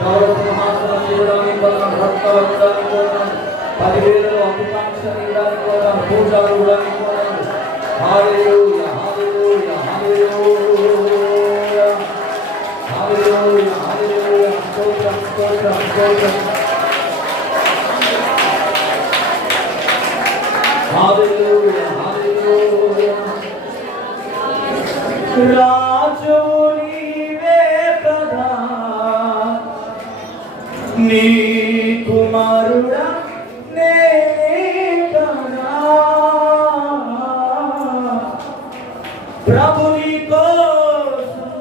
సింహాసనం ఇవ్వడానికి కోసం, భక్త ఇవ్వడానికి కోసం, 10,000 అభికాంక్ష ఇవ్వడానికి కోసం, పూజలు ఇవ్వడానికి కోసం. హల్లెలూయా హల్లెలూయా హల్లెలూయా హల్లెలూయా హల్లెలూయా. స్తోత్రం స్తోత్రం స్తోత్రం. హల్లెలూయా హల్లెలూయా. రాజు నీవే కదా, నీ కుమారుడా నేనే కదా. ప్రభుని కోసం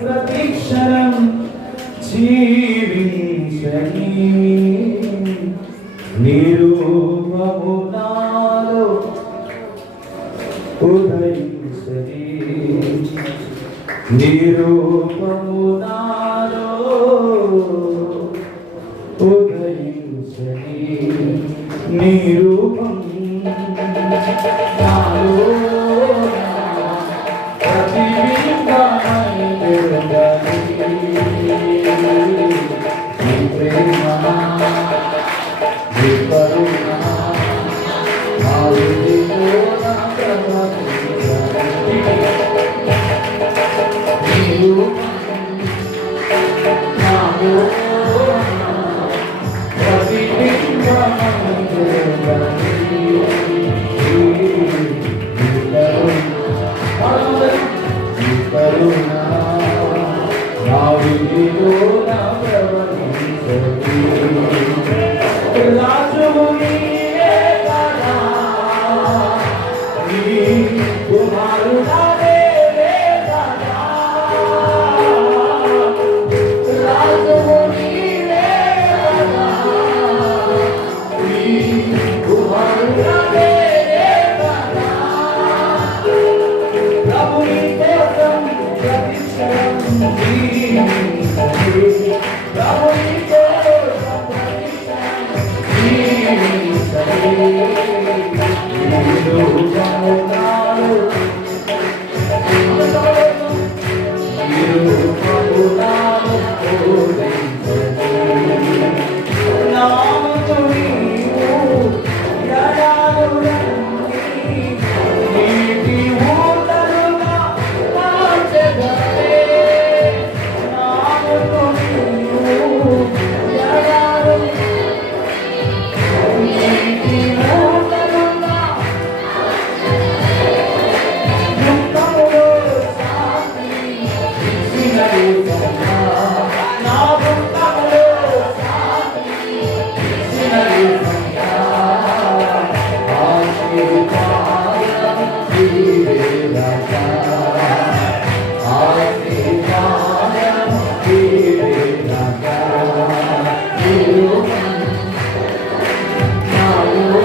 ప్రతిక్షణం జీవించని, నిరూపము నాలో ఉదయించని, నిరూపము నాలో ఉదయించని, నిరూపం నాలో ప్రతిబింబమై వెలుగని. నీ ప్రేమ నీ కరుణ నా హృదయంలో నా ప్రవహించని. నిరూపం నాలో ప్రతిబింబమై వెలుగని. కరుణ నా హృదయంలో నా ప్రవహించని. రాజువు నీవే కదా, నీ కుమారుడా నేనే కదా. రాజువు నీవే కదా, నీ కుమారుడా నేనే కదా. ప్రభుని కోసం ప్రతిక్షణం జీవించని, ప్రభుని కోసం ప్రతిక్షణం జీవించని. నిరూపము నాలో ఉదయించని. నామకు నీవు యడాలుడని, నీటి ఊటలుగా మార్చెదవే. నామకు నీవు యడాలుడని, నీటి ఊటలుగా దుఃఖములో శాంతి ఇచ్చిన రూపమా. నా దుఃఖములో శాంతి ఇచ్చిన రూపమా. ఆశీర్వాదం నీవే రాజా, ఆశీర్వాదం నీవే రాజా. నిరూపం నాలో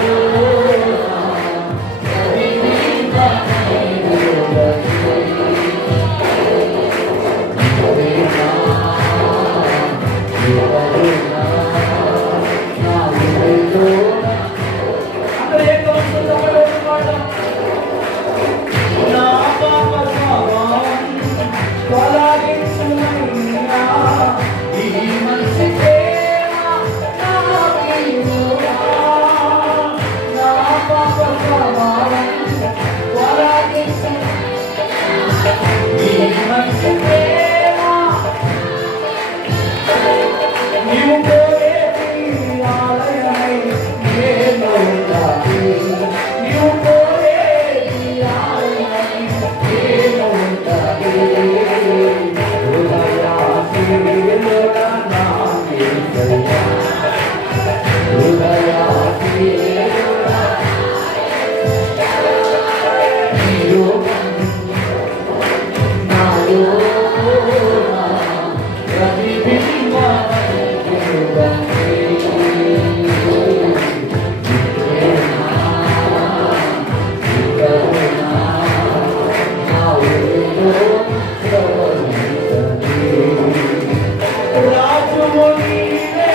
ప్రతిబింబమై వెలుగని. ప్రేమ నీ కరుణ నా హృదయంలో నా పాప స్వభావం తొలగించునయ్యా. ఈ మంచి ప్రేమ నాకివ్వురా. నా పాప స్వభావం తొలగించు, ఈ మంచి ప్రేమ నీవు కోరేది ఆలయమై నేను ఉండాలి. నీవు కోరేది ఆలయమై నేను ఉండాలి. హృదయాశీలుడా నా యేసయ్యా, హృదయాశీలుడా. నిరూపం నాలో ప్రతిబింబమై వెలుగని. ప్రేమ నీ కరుణ నా హృదయంలో ప్రవహించని. రాజువు నీవే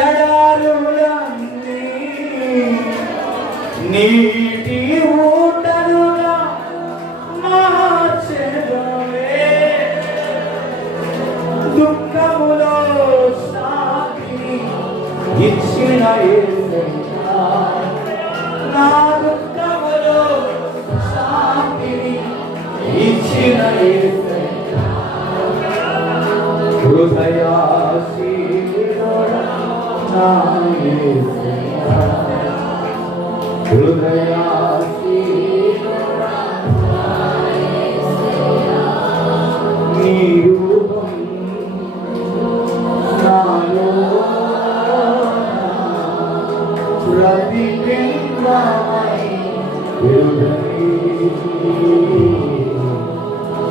ఎడారులన్నీ నీటి ఊటలుగా మార్చెదవే, దుఃఖములో శాంతిని ఇచ్చిన యేసయ్యా, నా దుఃఖములో శాంతిని ఇచ్చిన యేసయ్యా, హృదయాశీనుడా నా యేసయ్యా, హృదయాశీనుడా నీ రూపం నాలో ప్రతిబింబమై వెలుగని,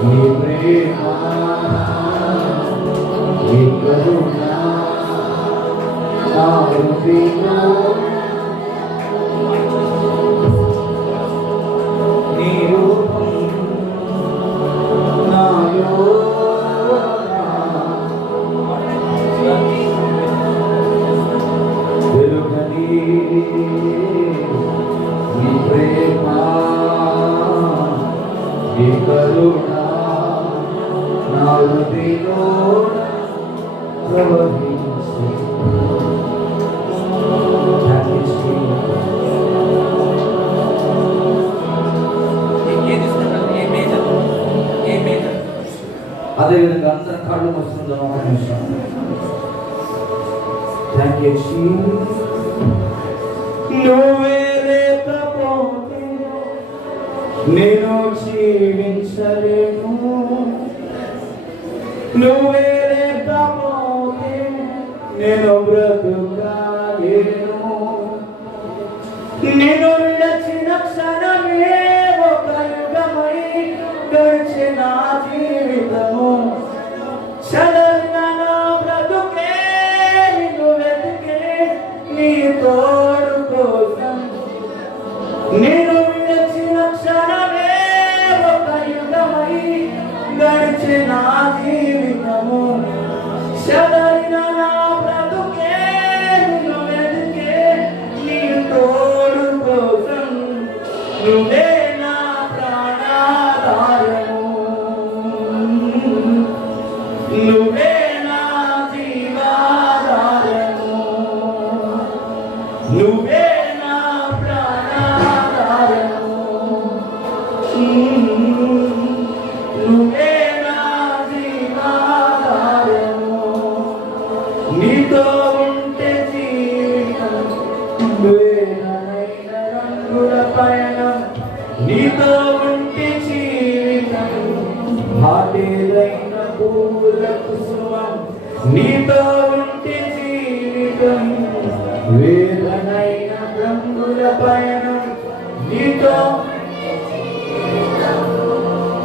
నీ ప్రేమ నీ కరుణ నా హృదయంలో నీ రూపం నాలో వెలుగని, నీ ప్రేమ నీ కరుణ నా హృదయంలో ప్రవహించు. అదేవిధంగా అందరి కాళ్ళు వస్తుందాం. ఒక నిమిషం. Thank you. నువ్వే లేకపోతే నేను జీవించలేను, నువ్వే లేకపోతే నేను బ్రతుకాలేను, నిన్ను విడచిన క్షణమే ఒక యుగమై గడిచిన జీవితము, చదవిన నా బ్రతుకే నిన్ను వెతికే నీ తోడు కోసం, నిన్ను విడచిన క్షణమే ఒక యుగమై గడిచిన జీవితము, చదవిన నా బ్రతుకే నిన్ను వెతికే నీ తోడు కోసం, నువ్వే నా ప్రాణాధారము, నువ్వే నా జీవాధారము, నువ్వే నా ప్రాణాధారము, నువ్వే నా జీవాధారము, నీతో ఉంటే జీవితం వేదనైన రంగుల పయనం, నీతో ఉంటే జీవితం హాటేదైన పూల కుసుమం, నీతో ఉంటే జీవితం వేదనైన రంగుల పయనం, నీతో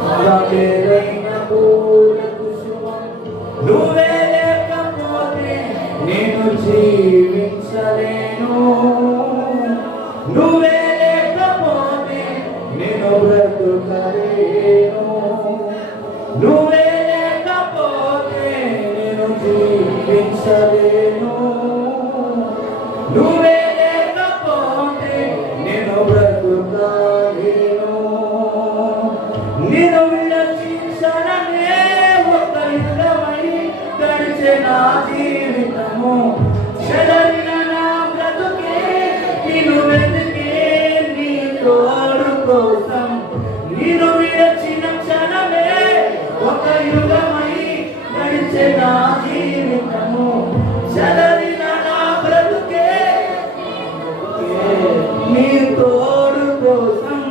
హాటేదైన పూల కుసుమం, నువ్వే లేకపోతే నేను జీవించలేను, నువ్వే లేకపోతే నేను బ్రతుకలేను, నువ్వే లేకపోతే నేను జీవించలేను, నువ్వే లేకపోతే నేను బ్రతుకలేను, నిన్ను విడచించడమే ఒక యుగమై గడిచిన జీవితము, చెదరిన నా బ్రతుకే నిన్ను వెతికే నీ తోడు కోసం, నిన్ను విడచిన క్షణమే ఒక యుగమై గడిచిన జీవితము, చెదరిన నా బ్రతుకే నీ తోడు కోసం,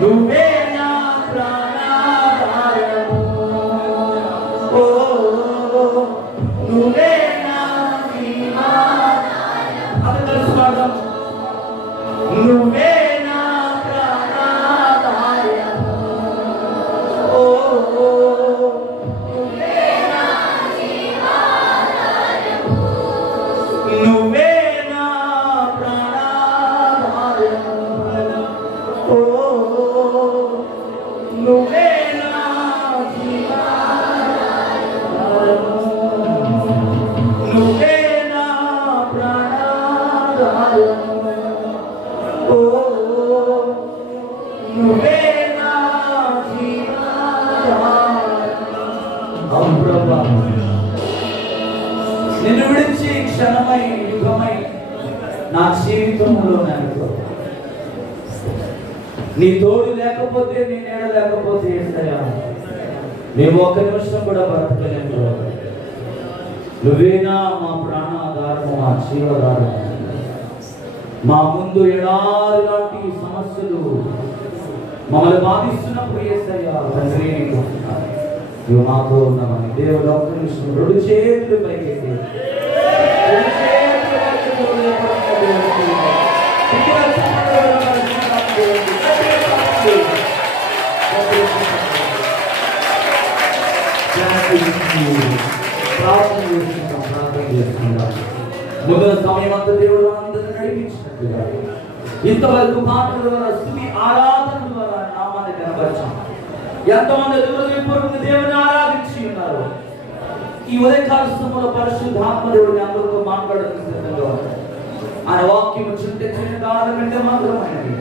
నువ్వే నా ప్రాణాధారము, ఓ నువ్వే నా జీవా నిన్ను విడిచి క్షణమై యుగమై నా జీవితంలో నేను నీ తోడు లేకపోతే, నీ నీడ లేకపోతే ఏసయ్యా మేము ఒక్క నిమిషం కూడా బ్రతకలేము. నువ్వేనా మా ప్రాణాధారము, మా జీవధారము. మా ముందు ఎడారి లాంటి సమస్యలు మమ్మల్ని బాధిస్తున్నప్పుడు ఏసయ్యా తండ్రి నువ్వు మాతో ఉన్నామని దేవుడు ఒక్క నిమిషం 2 చేతులు పైకెత్తి మొదల సమయం అంతా దేవుడు అందరిని నడిపించినట్లుగా ఇంతవరకు పాటల ద్వారా, స్తుతి ఆరాధన ద్వారా నామాన్ని కనపరిచాం. ఎంతమంది హృదయపూర్వకంగా దేవుని ఆరాధించి ఉన్నారు. ఈ ఉదయకాల సమయంలో పరిశుద్ధాత్మ దేవుడిని అందరితో మాట్లాడడానికి సిద్ధంగా ఉన్నారు. ఆయన వాక్యం చుంటే చిన్న కాలం కంటే మాత్రమైనది.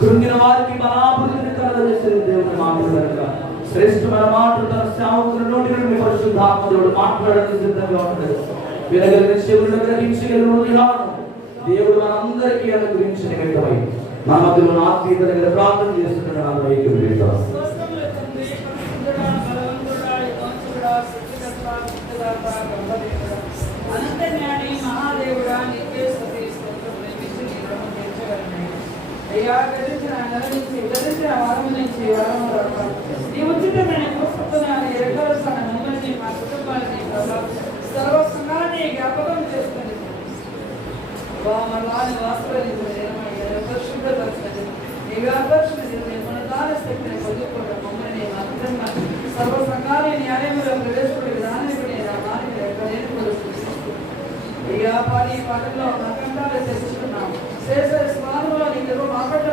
కృంగిన వారికి బలాభివృద్ధిని కలగజేసే దేవుని మాట్లాడగా శ్రేష్టమైన మాటలు తన సేవకుల నోటి నుండి పరిశుద్ధాత్మ దేవుడు మాట్లాడడానికి సిద్ధంగా ఉంటాడు. వినగలిగిన చెవులను గ్రహించగలిగిన హృదయాలను దేవుడు మనందరికీ అనుగ్రహించిన నిమిత్తమై మన మధ్యలో ఆత్మీయత దగ్గర ప్రార్థన చేస్తున్నాడు. అయ్యా గడిచిన వారం నుంచి నీ ఉచితమైన మా కుటుంబాన్ని సర్వ సంఘాన్ని జ్ఞాపకం చేసుకుని వారిని పరిశుభ్రపరచండి. నీ వ్యాపరచండి. మన దాన శక్తిని పొందుకోవడం మమ్మల్ని మా కుటుంబాన్ని సర్వ సంఘాన్ని న్యాయంలో ప్రవేశపడే విధానాన్ని అయ్యా పాడి పాటల్లో నకంటాలు తెచ్చుకున్నాము. శేష స్వామిలో నీకు మా పట్ల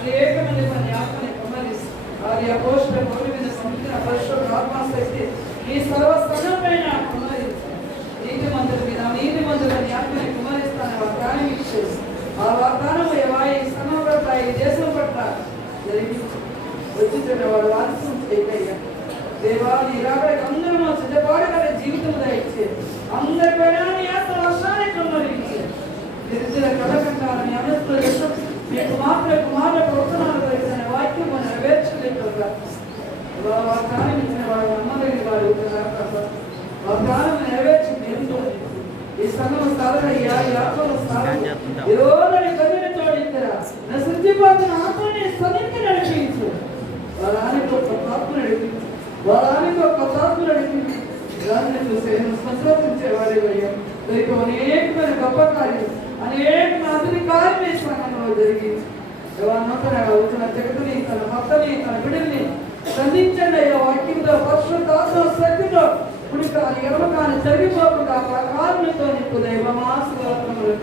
అనేక మంది మన ఆత్మని పొందలిసి వారి అపోషణ కోటి మీద పంపిన పరిశుభ్ర ఆత్మశక్తి ఈ సర్వ స్థలంపైన కుమరిస్తాను. నీతి మందుల మీద నీతి మందులని ఆత్మని కుమరిస్తాను వాగ్దానం ఇచ్చేసి ఆ వాగ్దానం ఈ స్థలం పట్ల ఈ దేశం పట్ల జరిగి వచ్చిన వాడు వారసం చేయగలిగా దేవా నీ రాబడికి అందరూ సిద్ధపాడుగా జీవితం దయచేది. అందరిపైన నీ ఆత్మ వర్షాన్ని కుమరించే నిరుద్ర కళకంటారని అనుష్ఠ మీకు మాత్రం కుమార ప్రవర్తనాలు కలిగిన వాక్యం మనం నెరవేర్చలేదు. వాగ్దానం ఇచ్చిన వాడు అమ్మదగిన వాడు వాగ్దానం నెరవేర్చి మేము ఈ సంఘం స్థాపనయ్యా ఈ ఆత్మల స్థాపన ఈ రోజు కదిలితో ఇద్దరా నా శుద్ధిపాత్ర ఆత్మని సన్నిధి నడిపించు. వారానికి ఒక ఆత్మ నడిపించు. వారానికి ఒక ఆత్మ నడిపించు. దాన్ని చూసే సంతోషించేవాడి అయ్యా రేపు అనేకమైన గొప్ప కార్యం అనేక అతని కార్యం ఈ సంఘంలో జరిగింది. అవుతున్న జగతుని తన భర్తని తన బిడ్డల్ని సంధించండి అయ్యా. వాక్యంతో పరిశుద్ధాత్మ శక్తితో ఇప్పుడు కానీ ఎవరు కానీ జరిగిపోకుండా కారణంతో నీకు దైవమాసులు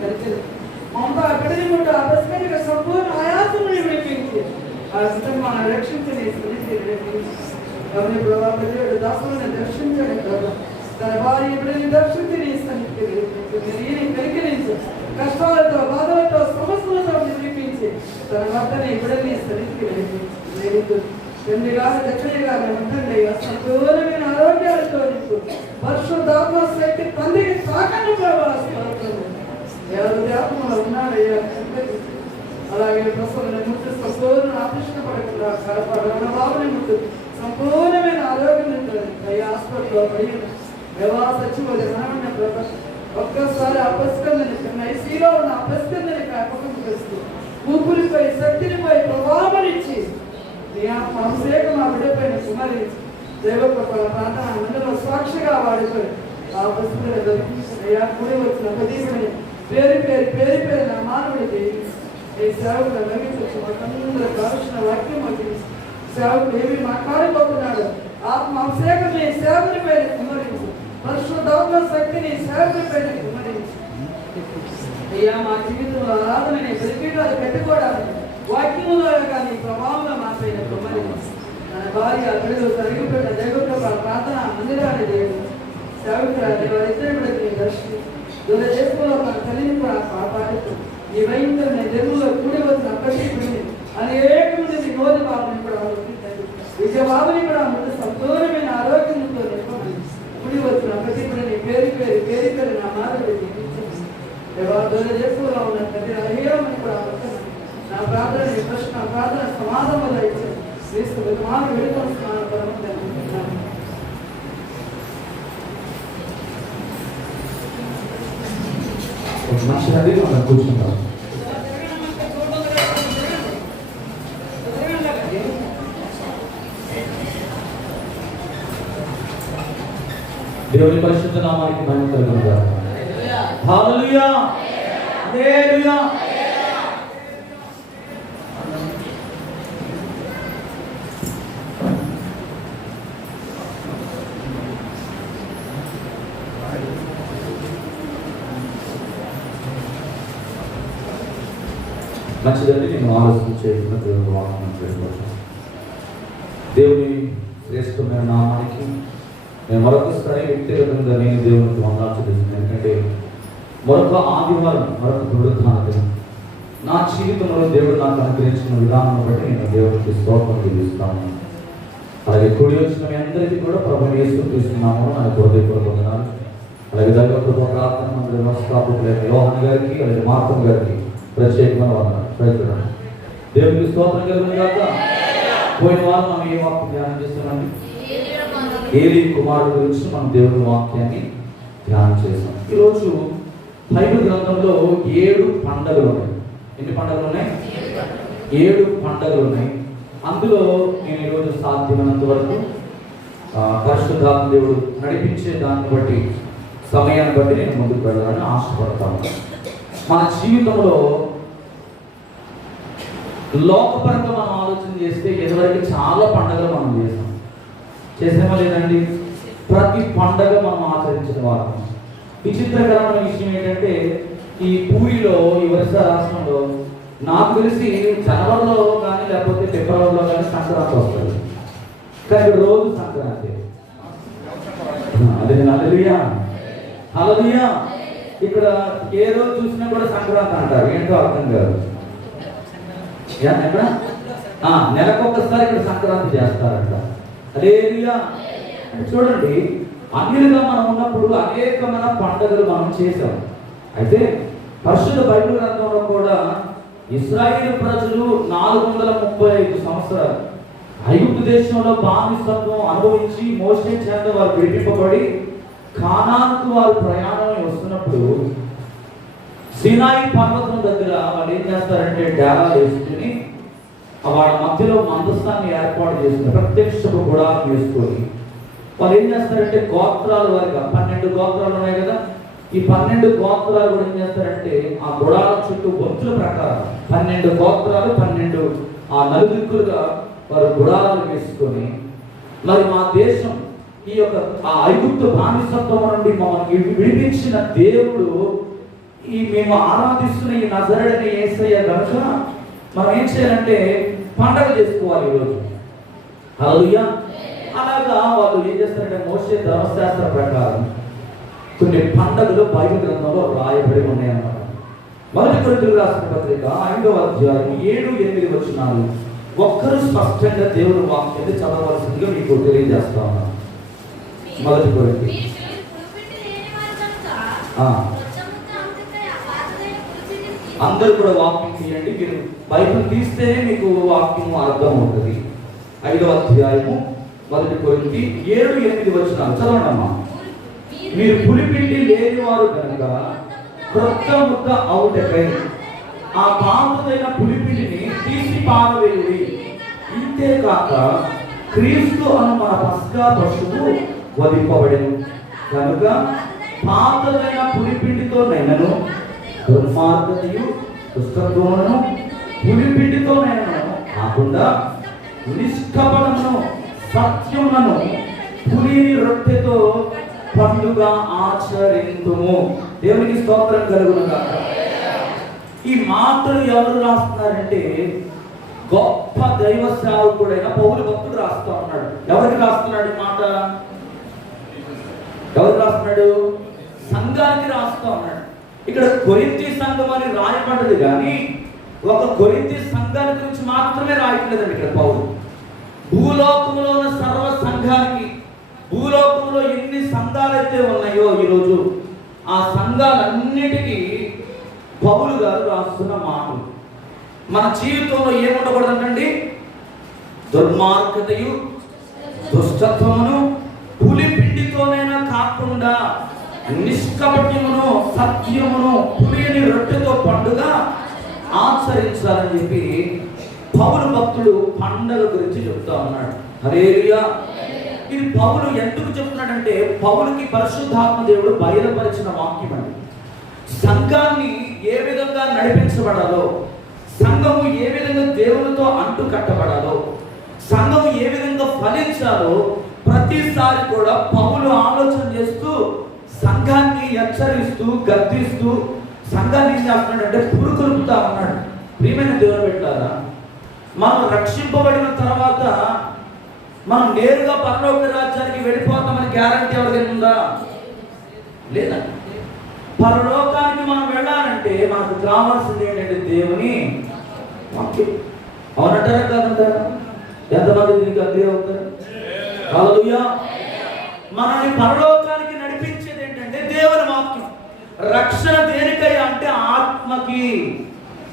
కలిసి మమతా బిడ్డని కూడా అపస్కరిక సంపూర్ణ ఆయాసముని విడిపించి ఆ కుటుంబాన్ని రక్షించని ఎవరి ప్రభావం దాసులను దర్శించండి ప్రభావ. తన భార్య బిడ్డని దర్శించని కలిగించు. కష్టాలతో బాధలతో సమస్యలతో విడిపించి తన భర్తని బిడ్డని సన్నిధికి వెలిగించు. తండ్రి గారు దక్షిణ గారు ఉండండి. సంపూర్ణమైన ఆరోగ్యాలతో నీకు పరిశుద్ధాత్మ శక్తి తండ్రికి సాకని ప్రభావం ఆత్మలో ఉన్నాడయ్యా. అలాగే ప్రసవని ముట్టు సంపూర్ణ ఆకృష్ణ పడకుండా కాపాడు. బాబుని ముట్టు సంపూర్ణమైన ఆరోగ్యం అయ్యా. హాస్పిటల్లో పడి సచివాలయ మనమన్న ప్రభావం ఒక్కసారి అపస్కందని ఐసీలో ఉన్న అపస్కందని జ్ఞాపకం చేస్తూ ఊపిరిపై శక్తినిపై ప్రభావం ఇచ్చి నీ అభిషేకం మా బిడ్డపైన కుమరించి దైవకృపల ప్రార్థన మందులో సాక్షిగా వాడిపోయి ఆ వస్తువులను దొరికించయ్యా. కూడి వచ్చిన ప్రదీపుని పేరు నా మానవుడికి ఈ సేవకుడు లభించవచ్చు. మాకందరూ కావలసిన వాక్యం వచ్చింది. సేవకుడు ఏమి మాట్లాడుకోకున్నాడు. ఆత్మ అభిషేకం నీ సేవకుని పైన కుమరించి పరిశుద్ధాత్మ శక్తిని సేవకుని పైన కుమరించి అయ్యా మా జీవితంలో ఆరాధనని బలిపీఠాలు పెట్టుకోవడానికి వాక్యములో కానీ ప్రభావంలో మాత్రమే కుమరి తన భార్య బిడ్డలు తరిగిపోయిన దేవుడితో ప్రార్థన మందిరాన్ని దేవుడు సేవకురాలి వారిద్దరి బిడ్డని దర్శించి దూర దేశంలో తన తల్లిని కూడా కాపాడుతూ ఈ భయంకరమైన జన్మలో కూడి వచ్చిన ప్రతి అనేక మంది నోటి భావన కూడా విజయవాదని కూడా ముందు సంపూర్ణమైన ఆరోగ్యంతో ముడి వచ్చిన ప్రతి నీ పేరు పేరు పేరు పేరు నా మాదిరి ఎక్కువగా ఉన్న ప్రతి హీరోమని కూడా నా ప్రార్థన నీ ప్రశ్న నా ప్రార్థన సమాధానంలో ఇచ్చాను క్రీస్తు మాకు విడుదల పరమ మంచిది మనం కూర్చుంటాం. దేవుని పరిశుద్ధ నామానికి మహిమ కలుగును గాక. హల్లెలూయా, హల్లెలూయా. మంచిదండి. నేను ఆలోచించే దేవుని వాక్యం పెట్టుకుంటాను. దేవుని శ్రేష్టమైన నామానికి నేను మరొకసారి వ్యక్తిగతంగా నేను దేవునికి వందనాలు చెల్లిస్తున్నాను. ఎందుకంటే మరొక ఆదివారం, మరొక పునరుత్థాన దినం నా జీవితంలో దేవుడు నాకు అనుగ్రహించిన విధానం బట్టి నేను దేవునికి స్తోత్రం చెల్లిస్తాను. అలాగే కూడి వచ్చిన మీ అందరికీ కూడా ప్రభువు యేసు క్రీస్తు నామమున నా హృదయపూర్వక వందనాలు. అలాగే దైవ కృప ప్రార్థన మందిర వ్యవస్థాపకులైన యోహాన్ గారికి, అలాగే మార్కం గారికి ప్రత్యేకమైన వందనాలు. దేవునికి స్తోత్రం కలుగును గాక. పోయిన వారం మనం ఏ వాక్యం ధ్యానం చేస్తున్నాం? ఏలీ కుమారుడు గురించి మనం దేవుని వాక్యాన్ని ధ్యానం చేస్తాం. ఈరోజు బైబిల్ గ్రంథంలో 7 పండుగలు ఉన్నాయి. ఎన్ని పండుగలు ఉన్నాయి? 7 పండుగలు ఉన్నాయి. అందులో నేను ఈరోజు సాధ్యమైనంత వరకు పరిశుద్ధాత్మ దేవుడు నడిపించే దాన్ని బట్టి, సమయాన్ని బట్టి నేను ముందుకు వెళ్ళాలని ఆశపడతాను. మన జీవితంలో లోకపరంగా మనం ఆలోచన చేస్తే ఇదివరకు చాలా పండుగలు మనం చేసామా లేదండి? ప్రతి పండగ మనం ఆచరించిన వారం. విచిత్రకరమైన విషయం ఏంటంటే ఈ పూరిలో, ఈ వర్ష రాష్ట్రంలో నాకు తెలిసి జనవరిలో కానీ లేకపోతే ఫిబ్రవరిలో కానీ సంక్రాంతి వస్తుంది. కానీ రోజు సంక్రాంతి. అదే హల్లెలూయా, హల్లెలూయా. ఇక్కడ ఏ రోజు చూసినా కూడా సంక్రాంతి అంటారు. ఏంటో అర్థం కాదు. ఎక్కడ నెలకొకసారి ఇక్కడ సంక్రాంతి చేస్తారంట. హల్లెలూయా. చూడండి, అన్యులుగా మనం ఉన్నప్పుడు అనేకమైన పండుగలు మనం చేసాం. అయితే పరిశుద్ధ బైబిల్ గ్రంథంలో కూడా ఇశ్రాయేలు ప్రజలు 435 సంవత్సరాలు ఐగుప్తు దేశంలో బానిసత్వం అనుభవించి మోషే చేత వారు విడిపింపబడి కానానుకు వారు ప్రయాణం వస్తున్నప్పుడు సీనాయి పర్వతం దగ్గర వాళ్ళు ఏం చేస్తారంటే డేరా వేసుకుని వాళ్ళ మధ్యలో మందస్థాన్ని ఏర్పాటు చేసుకుని ప్రత్యక్షపు గుడారం వేసుకొని వాళ్ళు ఏం చేస్తారంటే గోత్రాలు వారిగా 12 గోత్రాలు ఉన్నాయి కదా, ఈ 12 గోత్రాలు కూడా ఏం చేస్తారంటే ఆ గుడారం చుట్టూ వంతుల ప్రకారం 12 గోత్రాలు 12 నలుదిక్కులుగా వారు గుడారాలు వేసుకొని మరి మా దేశం ఈ యొక్క ఆ ఐగుప్తు బానిసత్వం నుండి మమ్మల్ని విడిపించిన దేవుడు ఈ మేము ఆరాధిస్తున్న ఈ నజరేయుడైన యేసయ్య కనుక మనం ఏం చేయాలంటే పండగ చేసుకోవాలి ఈరోజు. హల్లెలూయా. అలాగా వాళ్ళు ఏం చేస్తారంటే మోషే ధర్మశాస్త్ర ప్రకారం కొన్ని పండగలు బైబిల్ గ్రంథంలో రాయబడి ఉన్నాయన్నమాట. మొదటి కొరింథీయులకు రాసిన పత్రిక 5వ అధ్యాయం 7-8 వచనాలు ఒక్కరు స్పష్టంగా దేవుని వాక్యాన్ని చదవవలసిందిగా మీకు తెలియజేస్తా ఉన్నాను. మొదటి కొరింథీ అందరూ కూడా వాక్యం తీయండి. మీరు బైబిల్ తీస్తేనే మీకు వాక్యం అర్థం అవుతుంది. 5వ అధ్యాయము మొదటి కొరింథీ 7-8 వచనాలు చదవండమ్మా. మీరు పులిపిండి లేని వారు కనుక క్రొత్త ముద్ద అవుటకై ఆ పాతదైన పులిపిండిని తీసి పారవేయుడి. ఇంతే కాక క్రీస్తు అను మన పస్కా పశువు వధింపబడెను కనుక పాతదైన పులిపిండితో నైనను దుర్మార్గతయు దుష్టత్వమును పులిపిండితో నైనను కాకుండా నిష్కపటమును సత్యములను పులి రొట్టెతో పండుగ ఆచరింతుము. దేవునికి స్తోత్రం కలుగును గాక. ఈ మాటలు ఎవరు రాస్తున్నారంటే గొప్ప దైవ సేవకుడైన పౌలు భక్తుడు రాస్తూ ఉన్నాడు. ఎవరికి రాస్తున్నాడు ఈ మాట? ఎవరికి రాస్తున్నాడు? సంఘానికి రాస్తూ ఉన్నాడు. ఇక్కడ కొరింథీ సంఘం అని రాయబడ్డది కానీ ఒక కొరింథీ సంఘాన్ని గురించి మాత్రమే రాయట్లేదండి ఇక్కడ పౌలు. భూలోకంలో ఉన్న సర్వ సంఘానికి, భూలోకంలో ఎన్ని సంఘాలైతే ఉన్నాయో ఈరోజు ఆ సంఘాలన్నిటికీ పౌలు గారు రాస్తున్న మాటలు. మన జీవితంలో ఏముండకూడదండి? దుర్మార్గతయు దుష్టత్వమును పులిపిండితోనైనా కాకుండా నిష్కపట్యమును సత్యమును పులియని రొట్టెతో పండుగ ఆచరించాలని చెప్పి పౌలు భక్తుడు పండుగ గురించి చెప్తా ఉన్నాడు. హల్లెలూయా. ఇది పౌలు ఎందుకు చెప్తున్నాడంటే, పౌలుకి పరిశుద్ధాత్మ దేవుడు బయలుపరిచిన వాక్యం అండి. సంఘాన్ని ఏ విధంగా నడిపించబడాలో, సంఘము ఏ విధంగా దేవునితో అంటు కట్టబడాలో, సంఘము ఏ విధంగా ఫలించాలో ప్రతిసారి కూడా పౌలు ఆలోచన చేస్తూ సంఘాన్ని హెచ్చరిస్తూ గద్దిస్తూ సంఘాన్ని ఏం చేస్తున్నాడంటే పురుకొల్పుతా ఉన్నాడు. ప్రియమైన దేవుని బిడ్డలారా, మనం రక్షింపబడిన తర్వాత మనం నేరుగా పరలోక రాజ్యానికి వెళ్ళిపోతామని గ్యారంటీ ఎవరికైనా ఉందా? లేదండి. పరలోకానికి మనం వెళ్ళాలంటే మనకు కావాల్సింది ఏంటంటే దేవుని వాక్యం. అవునంటారా కాదంటారా? ఎంతమంది దీనికి అగ్రి అవుతారు? హల్లెలూయా. మనల్ని పరలోకానికి నడిపించేది ఏంటంటే దేవుని వాక్యం. రక్షణ దేనికయ్యా అంటే ఆత్మకి.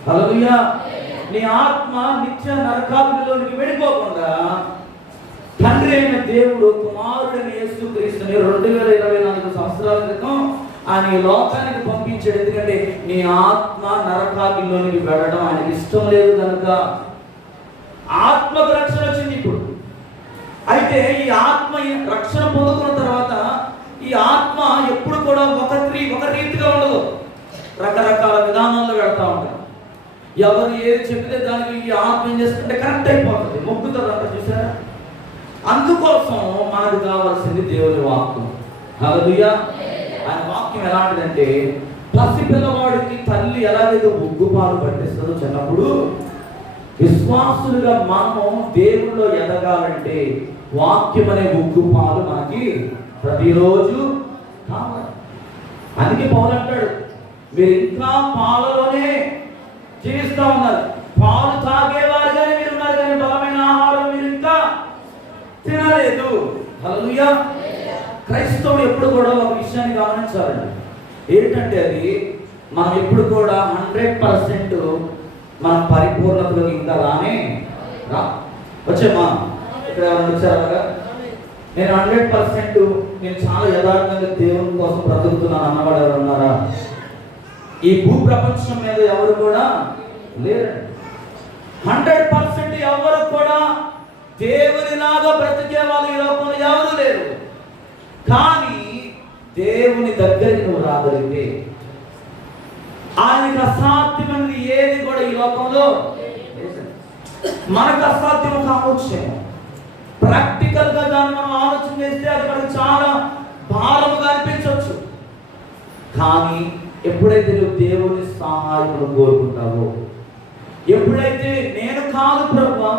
హల్లెలూయా. నీ ఆత్మ నిత్య నరకాగ్నిలోనికి వెళ్ళిపోకుండా తండ్రి అయిన దేవుడు కుమారుడైన యేసుక్రీస్తుని 2024 సంవత్సరాల క్రితం ఆయన ఈ లోకానికి పంపించాడు. ఎందుకంటే నీ ఆత్మ నరకాగ్నిలోనికి వెళ్ళడం ఆయనకి ఇష్టం లేదు కనుక ఆత్మకు రక్షణ వచ్చింది ఇప్పుడు. అయితే ఈ ఆత్మ రక్షణ పొందుకున్న తర్వాత ఈ ఆత్మ ఎప్పుడు కూడా ఒక రీతిగా ఉండదు, రకరకాల విధానాల్లో వెళ్తా ఉంటారు. ఎవరు ఏది చెప్తే దానికి ఈ ఆత్మ ఏం చేస్తుంటే కరెక్ట్ అయిపోతుంది, మొక్కుతుంది అంట. చూసారా? అందుకోసం మనకు కావాల్సింది దేవుని వాక్యం. హల్లెలూయా. ఆయన వాక్యం ఎలాంటిదంటే, పసిపిల్లవాడికి తల్లి ఎలాగైతే ఉగ్గుపాలు పట్టిస్తుందో చిన్నప్పుడు, విశ్వాసులుగా మనం దేవుల్లో ఎదగాలంటే వాక్యం అనే ఉగ్గుపాలు మనకి ప్రతిరోజు కావాలి. అందుకే పౌలు అంటాడు, మీరు ఇంకా పాలలోనే జీవిస్తూ ఉన్నారు, పాలు తాగేవారుగానే మీరు ఉన్నారు, కానీ బలమైన ఆహారం మీరు ఇంకా తినలేదు. హల్లెలూయా. క్రైస్తవుడు ఎప్పుడు కూడా ఒక విషయాన్ని గమనించాలండి. ఏంటంటే అది మనం ఎప్పుడు కూడా 100% మన పరిపూర్ణతలోకి ఇంకా రానే రా. వచ్చేమా ఇక్కడ వచ్చారా? నేను 100% నేను చాలా యథార్థంగా దేవుని కోసం బ్రతుకుతున్నాను అన్నవాడు ఎవరు ఉన్నారా? ఈ భూ ప్రపంచం మీద ఎవరు కూడా లేరండి. 100% ఎవరు కూడా దేవునిలాగా బ్రతికే వాళ్ళు ఈ లోకంలో ఎవరు లేరు. కానీ దేవుని దగ్గరికి నువ్వు రాగలిగితే ఆయనకు అసాధ్యమైనది ఏది కూడా ఈ లోకంలో మనకు అసాధ్యం కావచ్చు. ప్రాక్టికల్ గా దాన్ని మనం ఆలోచన చేస్తే అది మనకు చాలా భారముగా అనిపించవచ్చు. కానీ ఎప్పుడైతే నువ్వు దేవుని సహాయం కోరుకుంటావో, ఎప్పుడైతే నేను కాదు ప్రభువా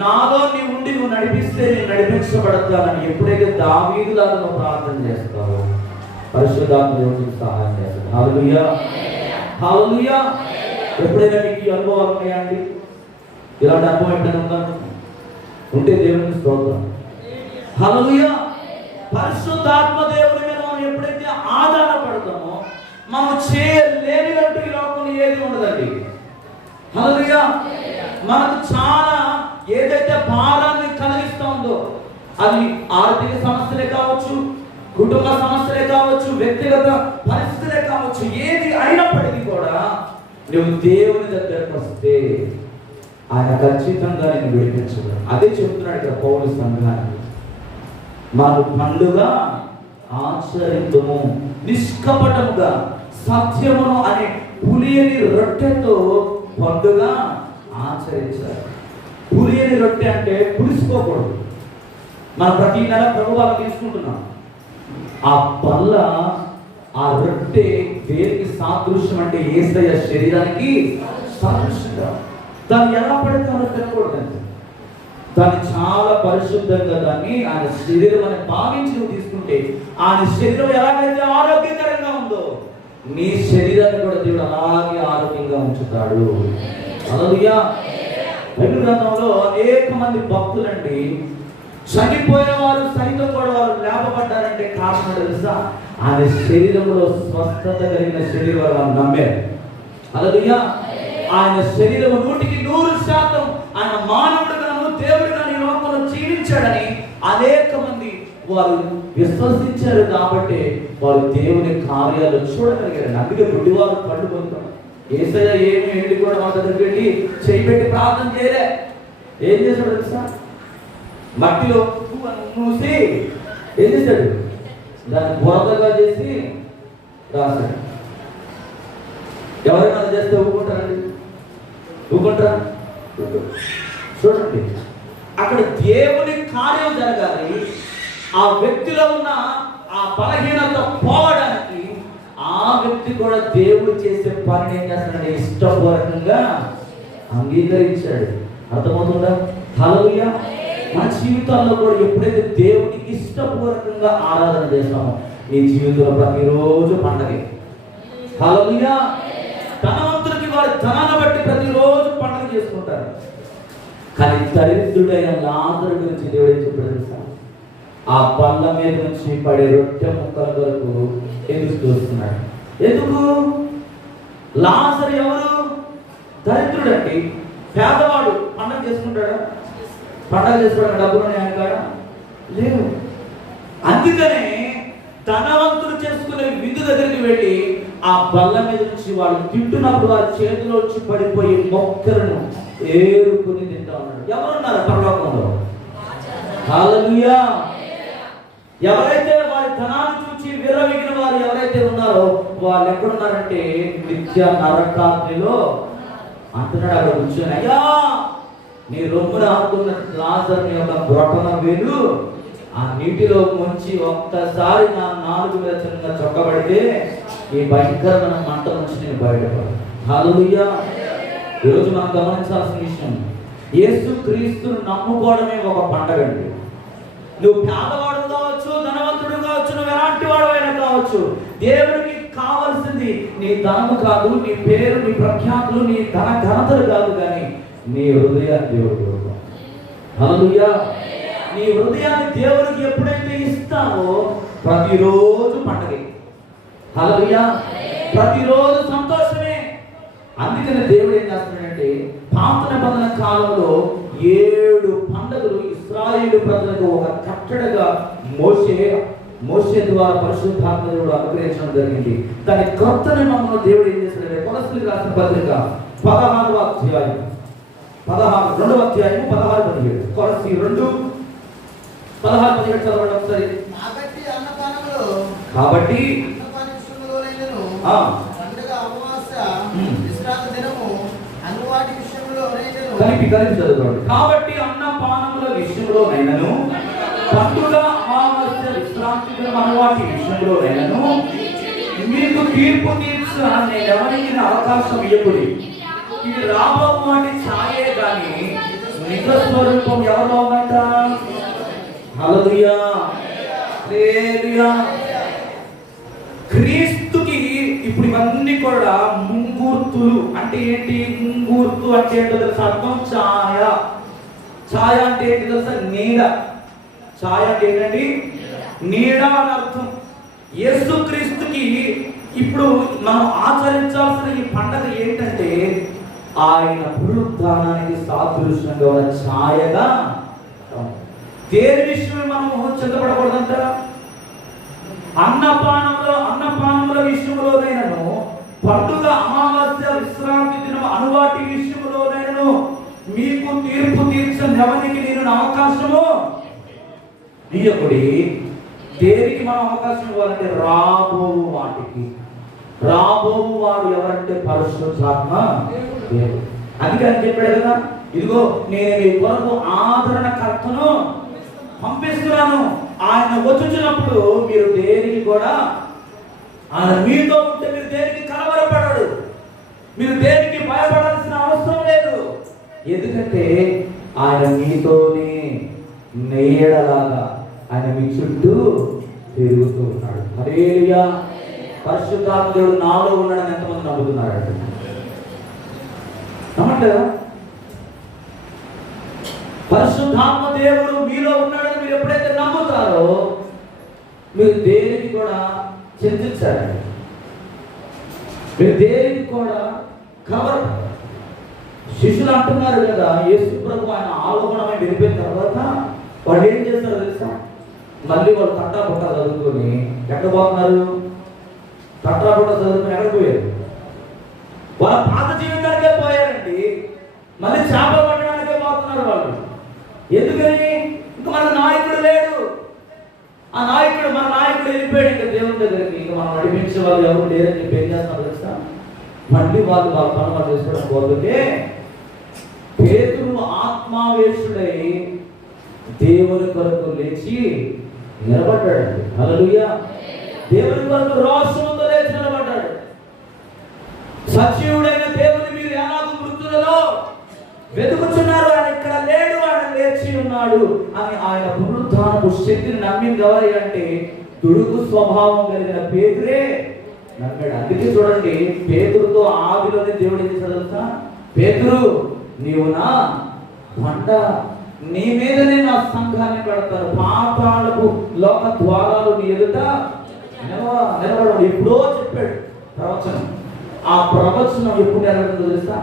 నాలో నీ ఉండి నువ్వు నడిపిస్తే నేను నడిపించబడతానని ఎప్పుడైతే దావీదులాగా నువ్వు ప్రార్థన చేస్తావో, పరిశుద్ధాత్మ దేవునికి సహాయం చేస్తాడు. హల్లెలూయా. హల్లెలూయా. ఎప్పుడైనా మీకు ఈ అనుభవాలు ఉన్నాయండి? ఇలాంటి అనుభవం ఎప్పుడైనా ఉందా? ఉంటే దేవునికి స్తోత్రం. హల్లెలూయా. పరిశుద్ధాత్మ దేవుని మీద మనం ఎప్పుడైతే ఆధారపడతామో మనం చేయలేనిదంటూ ఈ లోకంలో ఏది ఉండదండి. హల్లెలూయా. మనకు చాలా ఏదైతే భారాన్ని కలిగిస్తుందో, అది ఆర్థిక సమస్యలే కావచ్చు, కుటుంబ సమస్యలే కావచ్చు, వ్యక్తిగత పరిస్థితులే కావచ్చు, ఏది అయినప్పటికీ కూడా నువ్వు దేవుని దగ్గరకు వస్తే ఆయన ఖచ్చితంగా నేను విడిపించడు. అదే చెప్తున్నాడు ఇక్కడ పౌలు సంఘానికి. మాకు పండుగ ఆచరింతుము నిష్కపటముగా సత్యమును అనే పులియని రొట్టెతో పండుగ ఆచరించాలి. పులియని రొట్టె అంటే పులిసిపోకూడదు. మనం ప్రతి నెల ప్రభువాలు తీసుకుంటున్నాం. ఆ బల్ల, ఆ రొట్టె దేనికి సాదృశ్యం అంటే యేసయ్య శరీరానికి సాదృశ్యంగా. దాన్ని ఎలా పడితే అలా తినకూడదండి. దాన్ని చాలా పరిశుద్ధంగా దాన్ని ఆయన శరీరం అని భావించి నువ్వు తీసుకుంటే, ఆయన శరీరం ఎలాగైతే ఆరోగ్యకరంగా ఉందో నీ శరీరాన్ని కూడా దేవుడు అలాగే ఆరోగ్యంగా ఉంచుతాడు. హల్లెలూయా. బైబిల్ గ్రంథంలో అనేక మంది భక్తులండి చనిపోయిన వారు సైతం కూడా వారు లేపబడ్డారంటే కారణం తెలుసా? ఆయన శరీరంలో స్వస్థత కలిగిన శరీరం వారు నమ్మారు. హల్లెలూయా. ఆయన శరీరం 100% ఆయన మానవుడుగాను దేవుడుగాను ఈ లోకంలో జీవించాడని అనేక మంది వారు విశ్వసించారు. కాబట్టి వారు దేవుని కార్యాలు చూడగలిగారు. అందుకే గుడ్డివారు కళ్ళు పొందుతారు. యేసయ్య ఏమి వెళ్ళి కూడా వాళ్ళ దగ్గరికి వెళ్ళి చేయి పెట్టి ప్రార్థన చేయలే. ఏం చేశాడు తెలుసా? మట్టిలో మూసి ఏం చేశాడు? దాన్ని బురదగా చేసి రాశాడు. ఎవరైనా చేస్తే ఊరుకుంటారండి? ఊరుకుంటారా? చూడండి, అక్కడ దేవుని కార్యం జరగాలి. ఆ వ్యక్తిలో ఉన్న ఆ బలహీనత పోవడానికి ఆ వ్యక్తి కూడా దేవుడు చేసే పనిని ఏం చేస్తాడంటే ఇష్టపూర్వకంగా అంగీకరించాడు. అర్థమవుతుందా? హల్లెలూయా. మన జీవితాల్లో కూడా ఎప్పుడైతే దేవుడికి ఇష్టపూర్వకంగా ఆరాధన చేస్తామో నీ జీవితంలో ప్రతిరోజు పండగే. హల్లెలూయా. ధనవంతులకి వారి ధనాన్ని బట్టి ప్రతిరోజు పండుగ చేసుకుంటారు. కానీ దరిద్రుడైన లాజరు గురించి దేవుడు ఏం చెప్పాడు తెలుసా? ఆ పళ్ళ మీద నుంచి పడే రొట్టె ముక్కల వరకు ఎదురు చూస్తున్నాడు. ఎందుకు? లాజరు ఎవరు? దరిద్రుడండి, పేదవాడు. పండుగ చేసుకుంటాడా? పండుగ చేసుకోవడానికి డబ్బులు ఆయన కాడ లేవు. అందుకనే ధనవంతులు చేసుకునే విందు దగ్గరికి వెళ్ళి ఆ బల్ల మీద నుంచి వాళ్ళు తింటున్నప్పుడు వారి చేతిలో వచ్చి పడిపోయి మొక్కలను ఏరుకుని తింటా ఉన్నాడు. ఎవరున్నారు పరలోకంలో? హల్లెలూయా. ఎవరైతే వారి ధనాన్ని చూసి విర్రవీగిన వారు ఎవరైతే ఉన్నారో వాళ్ళు ఎక్కడున్నారంటే నిత్య నరకాగ్నిలో అంటున్నాడు. అక్కడ కూర్చొని, అయ్యా నీ రొమ్మున ఆకున్న లాజరు యొక్క బ్రొటన వేలు ఆ నీటిలో ముంచి ఒక్కసారి నా నాలుగు మీద చిన్నగా చొక్కబడితే ఈ భయంకరమైన మంట నుంచి నేను బయటపడు. హల్లెలూయా. ఈరోజు మనం గమనించాల్సిన విషయం, యేసు క్రీస్తును నమ్ముకోవడమే ఒక పండగ అండి. నువ్వు పేదవాడు కావచ్చు, ధనవంతుడు కావచ్చు, నువ్వు ఎలాంటి వాడైనా కావచ్చు, దేవుడికి కావాల్సింది నీ ధనము కాదు, నీ పేరు, నీ ప్రఖ్యాతులు, నీ ధన ఘనతలు కాదు, కానీ నీ హృదయాన్ని దేవుడు. హల్లెలూయా. నీ హృదయాన్ని దేవుడికి ఎప్పుడైతే ఇస్తావో ప్రతిరోజు పండగే. హల్లెలూయా. ప్రతిరోజు సంతోషమే. అందుకనే దేవుడు ఏం చేస్తున్నాడంటే పాత నిబంధన కాలంలో 7 పండుగలు ఇశ్రాయేలు ప్రజలకు ఒక కట్టడగా మోషే ద్వారా పరిశుద్ధాత్మ దేవుడు అనుగ్రహించడం జరిగింది. దాని క్రొత్త నిబంధనలో దేవుడు ఏం చేశాడంటే కొలస్సీలకు రాసిన పత్రిక 16వ అధ్యాయం 2వ అధ్యాయం 16-17. కొలస్సీ 2:16-17 చదవండి ఒకసారి. కాబట్టి కలిపి చదువుకోండి. కాబట్టి అన్నపానముల విషయంలోనైనను, పండుగ అమావాస్య విశ్రాంతి దినం అనువాటి విషయంలోనైనను మీకు తీర్పు తీర్చు అనే ఎవరికి అవకాశం ఇవ్వకూడదు. ఇది రాబో వాటి ఛాయే గాని నిజ స్వరూపం ఎవరిలో ఉందంట? హల్లెలూయా. హల్లెలూయా. క్రీస్తుకి ఇప్పుడు ఇవన్నీ కూడా ముంగూర్తులు. అంటే ఏంటి? ముంగూర్తు అంటే ఏంటో తెలుసా? అర్థం ఛాయ. ఛాయ అంటే ఏంటి తెలుసా? నీడ. ఛాయ అంటే ఏంటండి? నీడ అని అర్థం. యేసు క్రీస్తుకి ఇప్పుడు మనం ఆచరించాల్సిన ఈ పండగ ఏంటంటే ఆయన పునరుద్ధానానికి సాదృశ్యంగా ఉన్న ఛాయగా. దేని విషయమే మనము చింతపడకూడదంట? అన్నపానముల విషయంలోనైనను, పండుగ అమావాస్య విశ్రాంతి దినం అనువాటి విషయంలోనైనను మీకు తీర్పు తీర్చని ఎవరికి నేను అవకాశము ఇయ్యకుడి. దేనికి మనం అవకాశం ఇవ్వాలంటే రాబో వాటికి. రాబోవు వాడు ఎవరంటే పరిశుద్ధాత్మ దేవుడు. అందుకని చెప్పాడు కదా, ఇదిగో నేను మీ కొరకు ఆదరణకర్తను పంపిస్తున్నాను. ఆయన వచ్చుచున్నప్పుడు మీరు దేనికి కూడా, ఆయన మీతో ఉంటే మీరు దేనికి కలవరపడడు, మీరు దేనికి భయపడాల్సిన అవసరం లేదు. ఎందుకంటే ఆయన మీతోనే నీడలాగా ఆయన మీ చుట్టూ తిరుగుతూ ఉన్నాడు. హల్లెలూయా. పరిశుద్ధాత్మ దేవుడు నాలో ఉన్నాడని ఎంతమంది నమ్ముతున్నాడు? నమ్మంటారా? పరిశుద్ధాత్మ దేవుడు మీలో ఉన్నాడని మీరు ఎప్పుడైతే నమ్ముతారో మీరు దేనికి కూడా చింతించారండి, మీరు దేనికి కూడా కవర్. శిష్యులు అంటున్నారు కదా, యేసు ప్రభు ఆయన ఆలోచనమై వెళ్ళిపోయిన తర్వాత వాళ్ళు ఏం చేస్తారో తెలుసా? మళ్ళీ వాళ్ళు తట్టాపుట్ట చదువుకొని ఎక్కడ పోతున్నారు? తట్టాపుట్ట చదువుకొని ఎక్కడ పోయారు? వాళ్ళ పాత జీవితానికే పోయారండి. మళ్ళీ చేపలు పట్టడానికే పోతున్నారు వాళ్ళు. ఎందుకని? ఇంకా మన నాయకుడు లేడు. మన నాయకుడు వెళ్ళిపోయాడు ఇంకా దేవుని దగ్గరికి. ఇంకా మనం నడిపించే వాళ్ళు ఎవరు లేరని చెప్పి ఏం చేస్తున్నారు తెలుసా? మళ్ళీ వాళ్ళ పనులు వాళ్ళు చేసుకోవడం పోతుంటే పేతురు ఆత్మావేశుడై దేవుని కొరకు లేచి నిలబడ్డాడు. హల్లెలూయా. దేవుని కొరకు రోషంతో లేచి నిలబడ్డాడు. సజీవుడైన దేవుని మీరు ఎలాగో మృతులలో వెతుకుతున్నారు, ఆయన ఇక్కడ లేడు, ఆయన లేచి ఉన్నాడు అని ఆయన పునరుద్ధానపు శక్తిని నమ్మింది ఎవరి అంటే దుడుకు స్వభావం కలిగిన పేతురే నమ్మాడు. అందుకే చూడండి, పేతురుతో ఆదిలోనే దేవుడు ఏం చేశాడు తెలుసా? పేతురు, నీవు నా బండ, నీ మీదనే నా సంఘాన్ని పెడతాను, పాతాళపు లోక ద్వారాలు నీ ఎదుట నిలబడవు. ఎప్పుడో చెప్పాడు ప్రవచనం. ఆ ప్రవచనం ఎప్పుడు నెరవేరుతుందో తెలుసా?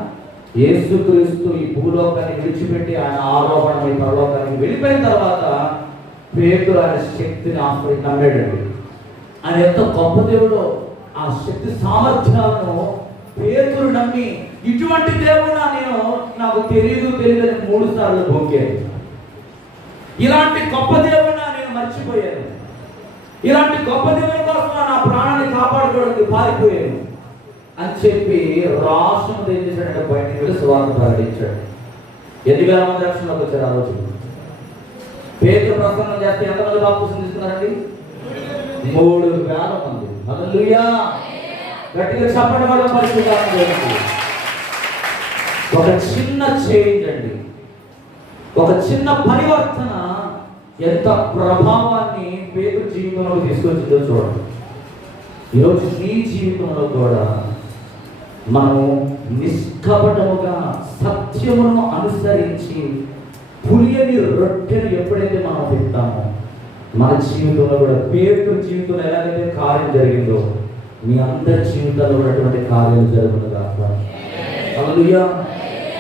యేసుక్రీస్తు ఈ భూలోకాన్ని విడిచిపెట్టి ఆయన ఆరోపణ పరలోకానికి వెళ్ళిపోయిన తర్వాత పేతురు ఆయన శక్తిని ఆశ్రయించి నమ్మాడండి. ఆయన ఎంత గొప్ప దేవుడో ఆ శక్తి సామర్థ్యాలను పేతురు నమ్మి, ఇటువంటి దేవుడు నాకు తెలియదు అని 3 సార్లు బొంకాను. ఇలాంటి గొప్ప దేవుడు నేను మర్చిపోయాను. ఇలాంటి గొప్ప దేవుని కోసం నా ప్రాణాన్ని కాపాడుకోవడానికి పారిపోయాను అని చెప్పి రాష్ట్రం ఏం చేశాడంటే బయటికి వెళ్ళి సువార్త ప్రకటించాడు. 8,000 మంది రక్షణలోకి వచ్చారు. ఆ రోజు పేతురు ప్రసంగం చేస్తే ఎంతమంది బాప్తిసం తీసుకున్నారండి? 3,000 మంది. హల్లెలూయా. గట్టిగా చప్పటి వల్ల పరిశుద్ధాత్మ. ఒక చిన్న చేంజ్ అండి, ఒక చిన్న పరివర్తన ఎంత ప్రభావాన్ని పేతురు జీవితంలో తీసుకొచ్చిందో చూడండి. ఈరోజు నీ జీవితంలో కూడా మనము నిష్కపటముగా సత్యమును అనుసరించి పులియని రొట్టెను ఎప్పుడైతే మనం తింటామో మన జీవితంలో కూడా పేతురు జీవితంలో ఎలాగైతే కార్యం జరిగిందో మీ అందరి జీవితాల్లో కూడా అటువంటి కార్యాలు జరుగుతుంది. హల్లెలూయా.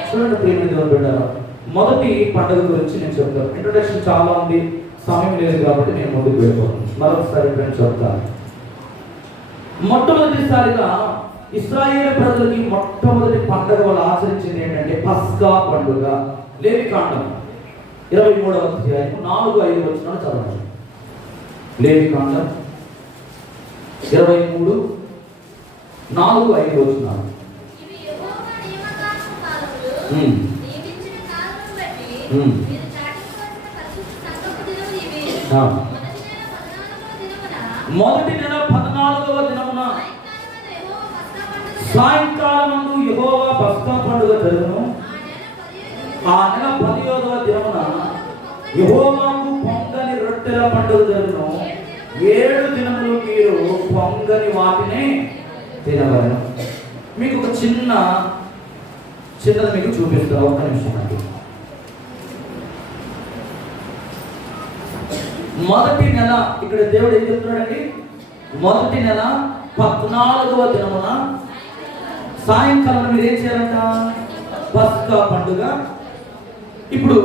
చూడండి ప్రియమైన దేవుని బిడ్డలారా, మొదటి పండుగ గురించి నేను చెప్తాను. ఇంట్రొడక్షన్ చాలా ఉంది, సమయం లేదు కాబట్టి నేను ముందుకు వెళ్ళిపోతాను. మరొకసారి నేను చెప్తాను. మొట్టమొదటిసారిగా ఇశ్రాయేలు ప్రజలకి మొట్టమొదటి పండుగ వాళ్ళు ఆచరించింది ఏంటంటే పస్కా పండుగ. లేవికాండం 23వ అధ్యాయం 4-5 వచనాలు చదవండి. లేవికాండం 23:4-5 వచనాలు. మొదటి నెల 14వ దినమున సాయంకాలమందు యెహోవా పస్కా పండుగ జరుగును. ఆ నెల 15వ దినమున యెహోవాకు పొంగని రొట్టెల పండుగ జరుగును. 7 దినములు మీరు పొంగని వాటిని తినవలెను. మీకు ఒక చిన్నది మీకు చూపిస్తాను. ఒక్క నిమిషం అండి. మొదటి నెల ఇక్కడ దేవుడు ఏం చెప్తున్నాడండి? మొదటి నెల 14వ దినమున సాయంకాలం మీరు ఏం చేయాలంట? పస్కా పండుగ. ఇప్పుడు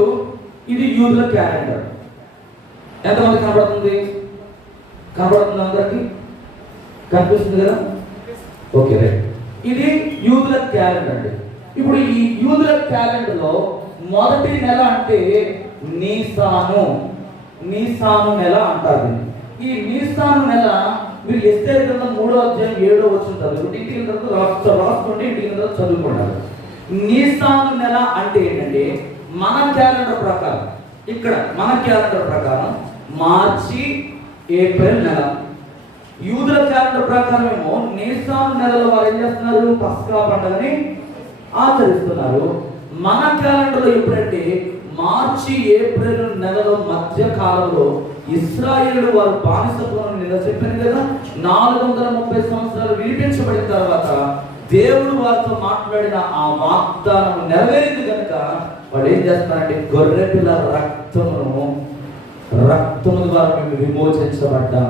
ఇది యూదుల క్యాలెండర్. ఎంతమంది కనబడుతుంది? అందరికి కనిపిస్తుంది కదా? Okay right. ఇది యూదుల క్యాలెండర్ అండి. ఇప్పుడు ఈ యూదుల క్యాలెండర్ లో మొదటి నెల అంటే నీసాను నెల అంటారు. ఈ నీసాను నెల మీరు ఎస్తేరు గ్రంథం 3వ అధ్యాయం 7వ వచనం చదువుకుంటే ఇంటికి రాసుకోండి, ఇంటికి చదువుకుంటారు. నీసాను నెల అంటే ఏంటంటే మన క్యాలెండర్ ప్రకారం, ఇక్కడ మన క్యాలెండర్ ప్రకారం మార్చి ఏప్రిల్ నెల. యూదుల క్యాలెండర్ ప్రకారం ఏమో నీసాను నెలలో వారు ఏం చేస్తున్నారు? పస్కా పండుగని ఆచరిస్తున్నారు. మన క్యాలెండర్లో ఎప్పుడంటే మార్చి ఏప్రిల్ నెలలో మధ్య కాలంలో ఇశ్రాయేలు వారు బానిసత్వం చెప్పాను కదా, 430 సంవత్సరాలు విడిపించబడిన తర్వాత దేవుడు వారితో మాట్లాడిన ఆ వాగ్దానం నెరవేరింది కనుక వాళ్ళు ఏం చేస్తారంటే గొర్రె పిల్ల రక్తము ద్వారా మేము విమోచించబడ్డాం.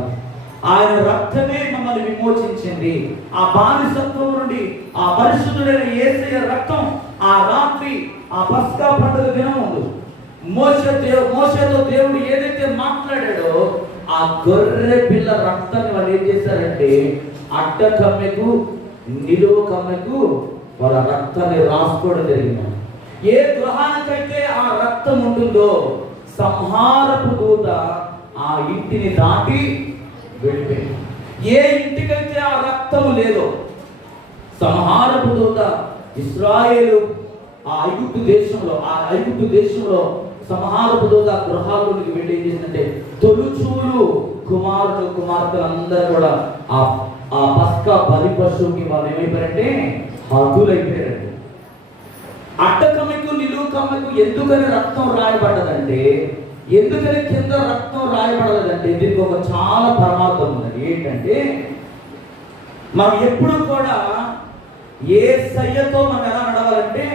ఆయన రక్తమే మమ్మల్ని విమోచించింది. ఆ బానిసత్వం నుండి ఆ పరిశుద్ధుడైన యేసయ్య రక్తం ఆ రాత్రి ఆ పస్కా పండుగ దినం ఉంది. మోషేతో దేవుడు ఏదైతే మాట్లాడాడో ఆ గొర్రె పిల్ల రక్తాన్ని వాళ్ళు ఏం చేశారంటే అడ్డ కమ్మెకు నిలువ కమ్మెకు వాళ్ళ రక్తాన్ని రాసుకోవడం జరిగింది. ఏ గృహానికైతే ఆ రక్తం ఉంటుందో సంహారపు దూత ఆ ఇంటిని దాటి వెళ్ళిపోయింది. ఏ ఇంటికైతే ఆ రక్తము లేదో సంహారపు దూత ఇశ్రాయేలు ఆ ఐగుప్తు దేశంలో సంహారపు దూత గృహాల్లోకి వెళ్ళి ఏం చేసిందంటే తొలుచూలు కుమార్తెలందరూ కూడా ఆ పస్కా బలి పశువుకి వాళ్ళు ఏమైపోయారంటే హతులైపోయారండి. అడ్డకమ్మకు నిలువు కమ్మకు ఎందుకని రక్తం రాయబడ్డదంటే, ఎందుకని కింద రక్తం రాయబడలేదంటే దీనికి ఒక చాలా పరమార్థం ఉన్నది. ఏంటంటే మనం ఎప్పుడు కూడా యేసయ్యతో మనం ఎలా నడవాలంటే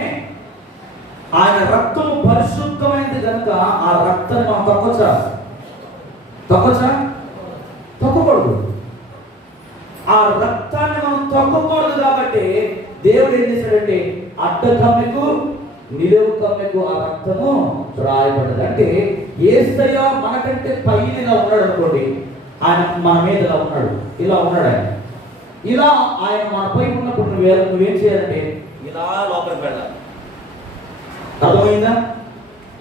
ఆయన రక్తము పరిశుద్ధమైనది కనుక ఆ రక్తాన్ని మనం తొక్కకూడదు. ఆ రక్తాన్ని మనం తొక్కకూడదు కాబట్టి దేవుడు ఏం చేశాడంటే అడ్డ కమ్మెకు నిలువు కమ్మెకు ఆ రక్తము రాయబడదు. అంటే యేసయ్య మనకంటే పైన ఇలా ఉన్నాడు అనుకోండి, ఆయన మన మీద ఇలా ఉన్నాడు. ఇలా ఆయన మన పై ఉన్నప్పుడు నువ్వేం చేయాలంటే ఇలా లోపలికి వెళ్ళాలి. అర్థమైందా?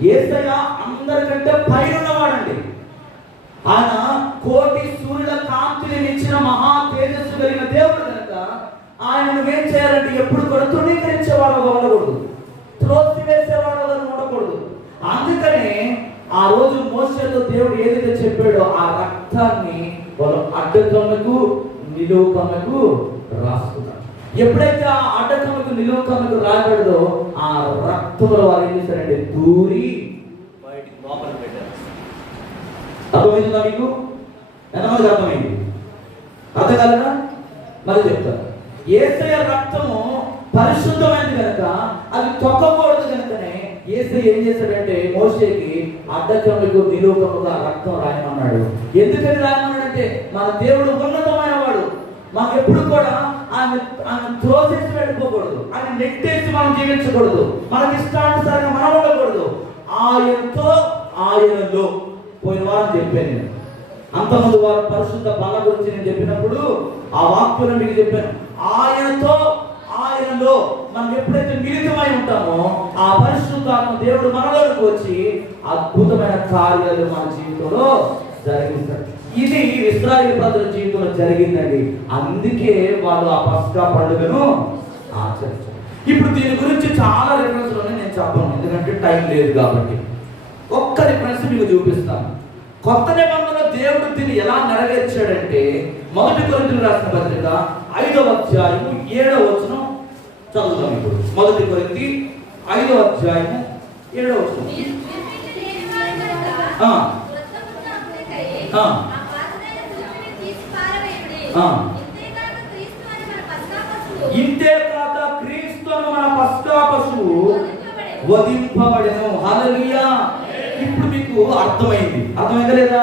యేసయ్య అందరికంటే పైన ఉన్నవాడండి. ఆయన కోటి సూర్యుల కాంతిని మించిన మహా తేజస్సు కలిగిన దేవుడు కనుక ఆయన నువ్వేం చేయాలంటే ఎప్పుడు కూడా తృణీకరించేవాడు ఉండకూడదు, త్రోసివేసేవాడు ఉండకూడదు. అందుకనే ఆ రోజు మోషేతో దేవుడు ఏదైతే చెప్పాడో ఆ రక్తాన్ని వాళ్ళు అడ్డకమ్మకు నిలువు కమ్మకు రాసుకున్నారు. ఎప్పుడైతే ఆ అడ్డకమ్మకు నిలువు కమ్మకు రాబడదో ఆ రక్తంలో వారు ఏం చేశారంటే దూరి బయటికి లోపల పెట్టారు. అర్థమైందా మీకు? ఎంతమందికి అర్థమైంది? అర్థం కాలేదా? మరి చెప్తారు. యేసయ్య రక్తము పరిశుద్ధమైనది కనుక అది తొక్కకూడదు కనుకనే యేసయ్య ఏం చేశాడంటే మోషేకి అడ్డకమ్మకు నిలువు కమ్మకు ఆ రక్తం రాయమన్నాడు. ఎందుకని రాయమన్నాడంటే మన దేవుడు ఉన్నతమైన వాడు. మాకు ఎప్పుడు కూడా ఆయన త్రోసేసి వెళ్ళిపోకూడదు, ఆయన నెట్టేసి మనం జీవించకూడదు, మనకి ఇష్టానుసారంగా మనం ఉండకూడదు. ఆయనలో పోయిన వారం చెప్పాను నేను. అంతమంది వారు పరిశుద్ధ బల గురించి నేను చెప్పినప్పుడు ఆ వాక్యం మీకు చెప్పాను. ఆయనలో మనం ఎప్పుడైతే మిళితమై ఉంటామో ఆ పరిశుద్ధాత్మ దేవుడు మనలోకి వచ్చి అద్భుతమైన కార్యాలు మన జీవితంలో జరిగిస్తాడు. ఇది ఇశ్రాయేలు ప్రజల జీవితంలో జరిగిందండి. అందుకే వాళ్ళు ఆ పస్కా పండుగను ఆచరించారు. ఇప్పుడు దీని గురించి చాలా రిఫరెన్స్లు ఉన్నాయి, నేను చెప్పను ఎందుకంటే టైం లేదు కాబట్టి. ఒక్క రిఫరెన్స్ మీకు చూపిస్తాను. కొత్త నిబంధనలో దేవుడు దీన్ని ఎలా నెరవేర్చాడంటే 1 కొరింథీయులకు రాసిన పత్రిక 5వ అధ్యాయము 7వ వచనం చదువుతాం. ఇప్పుడు 1 కొరింథీ 5వ అధ్యాయము 7వ వచనం. ఇంతే కాక క్రీస్తు మన పస్కా పశువు వధింపబడెను. హల్లెలూయా. ఇప్పుడు మీకు అర్థమైందా లేదా?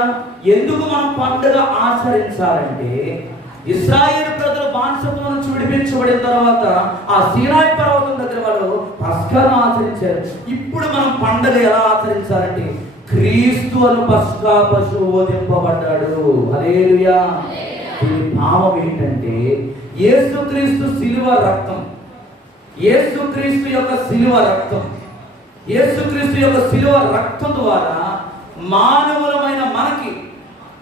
ఎందుకు మనం పండుగ ఆచరించాలంటే ఇశ్రాయేలు ప్రజలు బానిసత్వం నుంచి విడిపించబడిన తర్వాత ఆ సీనాయి పర్వతం దగ్గర వాళ్ళు పస్కాను ఆచరించారు. ఇప్పుడు మనం పండుగ ఎలా ఆచరించాలంటే క్రీస్తు అను పస్కా పశువు వధింపబడ్డాడు. హల్లెలూయా. దీని భావం ఏంటంటే యేసుక్రీస్తు శిలువ రక్తం, యేసుక్రీస్తు యొక్క శిలువ రక్తం, యేసుక్రీస్తు యొక్క శిలువ రక్తం ద్వారా మానవులమైన మనకి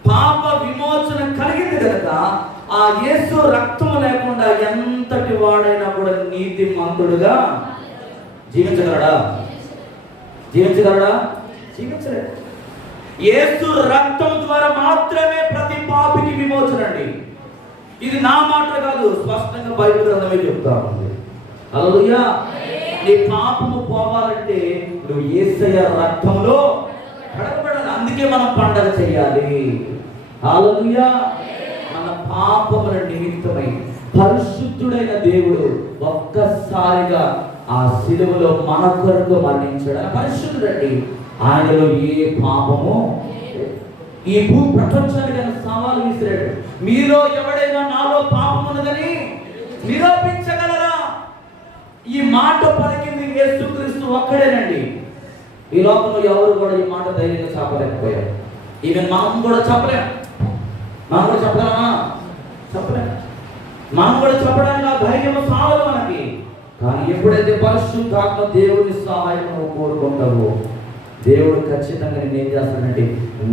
పాప విమోచన కలిగింది కనుక ఆ యేసు రక్తము లేకుండా ఎంతటి వాడైనా కూడా నీతిమంతుడుగా జీవించగలడా? జీవించలేడు. యేసు రక్తం ద్వారా మాత్రమే ప్రతి పాపికి విమోచన అండి. ఇది నా మాట కాదు, స్పష్టంగా బైబిల్ గ్రంథమే చెప్తా ఉంది. హల్లెలూయా. నీ పాపము పోవాలంటే నువ్వు యేసయ్య రక్తంలో కడగబడాలి. అందుకే మనం పండగ చేయాలి. హల్లెలూయా. మన పాపముల నిమిత్తమై పరిశుద్ధుడైన దేవుడు ఒక్కసారిగా ఆ శిలువలో మన కొరకు మరణించాడు. ఆయన పరిశుద్ధుడండి, ఆయనలో ఏ పాపము. ఈ భూ ప్రపంచానికి ఆయన సవాలు విసిరాడు. మీలో ఎవడైనా నాలో పాపం ఉన్నదని నిరూపించగలరా? ఈ మాట పలికింది యేసుక్రీస్తు ఒక్కడేనండి. ఈ లోకంలో ఎవరు కూడా ఈ మాట ధైర్యంగా చెప్పలేకపోయారు. ఈవెన్ మనం కూడా చెప్పలేం. మనం కూడా చెప్పగలమా? చెప్పలేం. మనం కూడా చెప్పడానికి ఆ ధైర్యం సావదు మనకి. కానీ ఎప్పుడైతే పరిశుద్ధాత్మ దేవుని సహాయం నువ్వు కోరుకుంటావో, దేవుడు ఖచ్చితంగా నేను ఏం చేస్తానంటే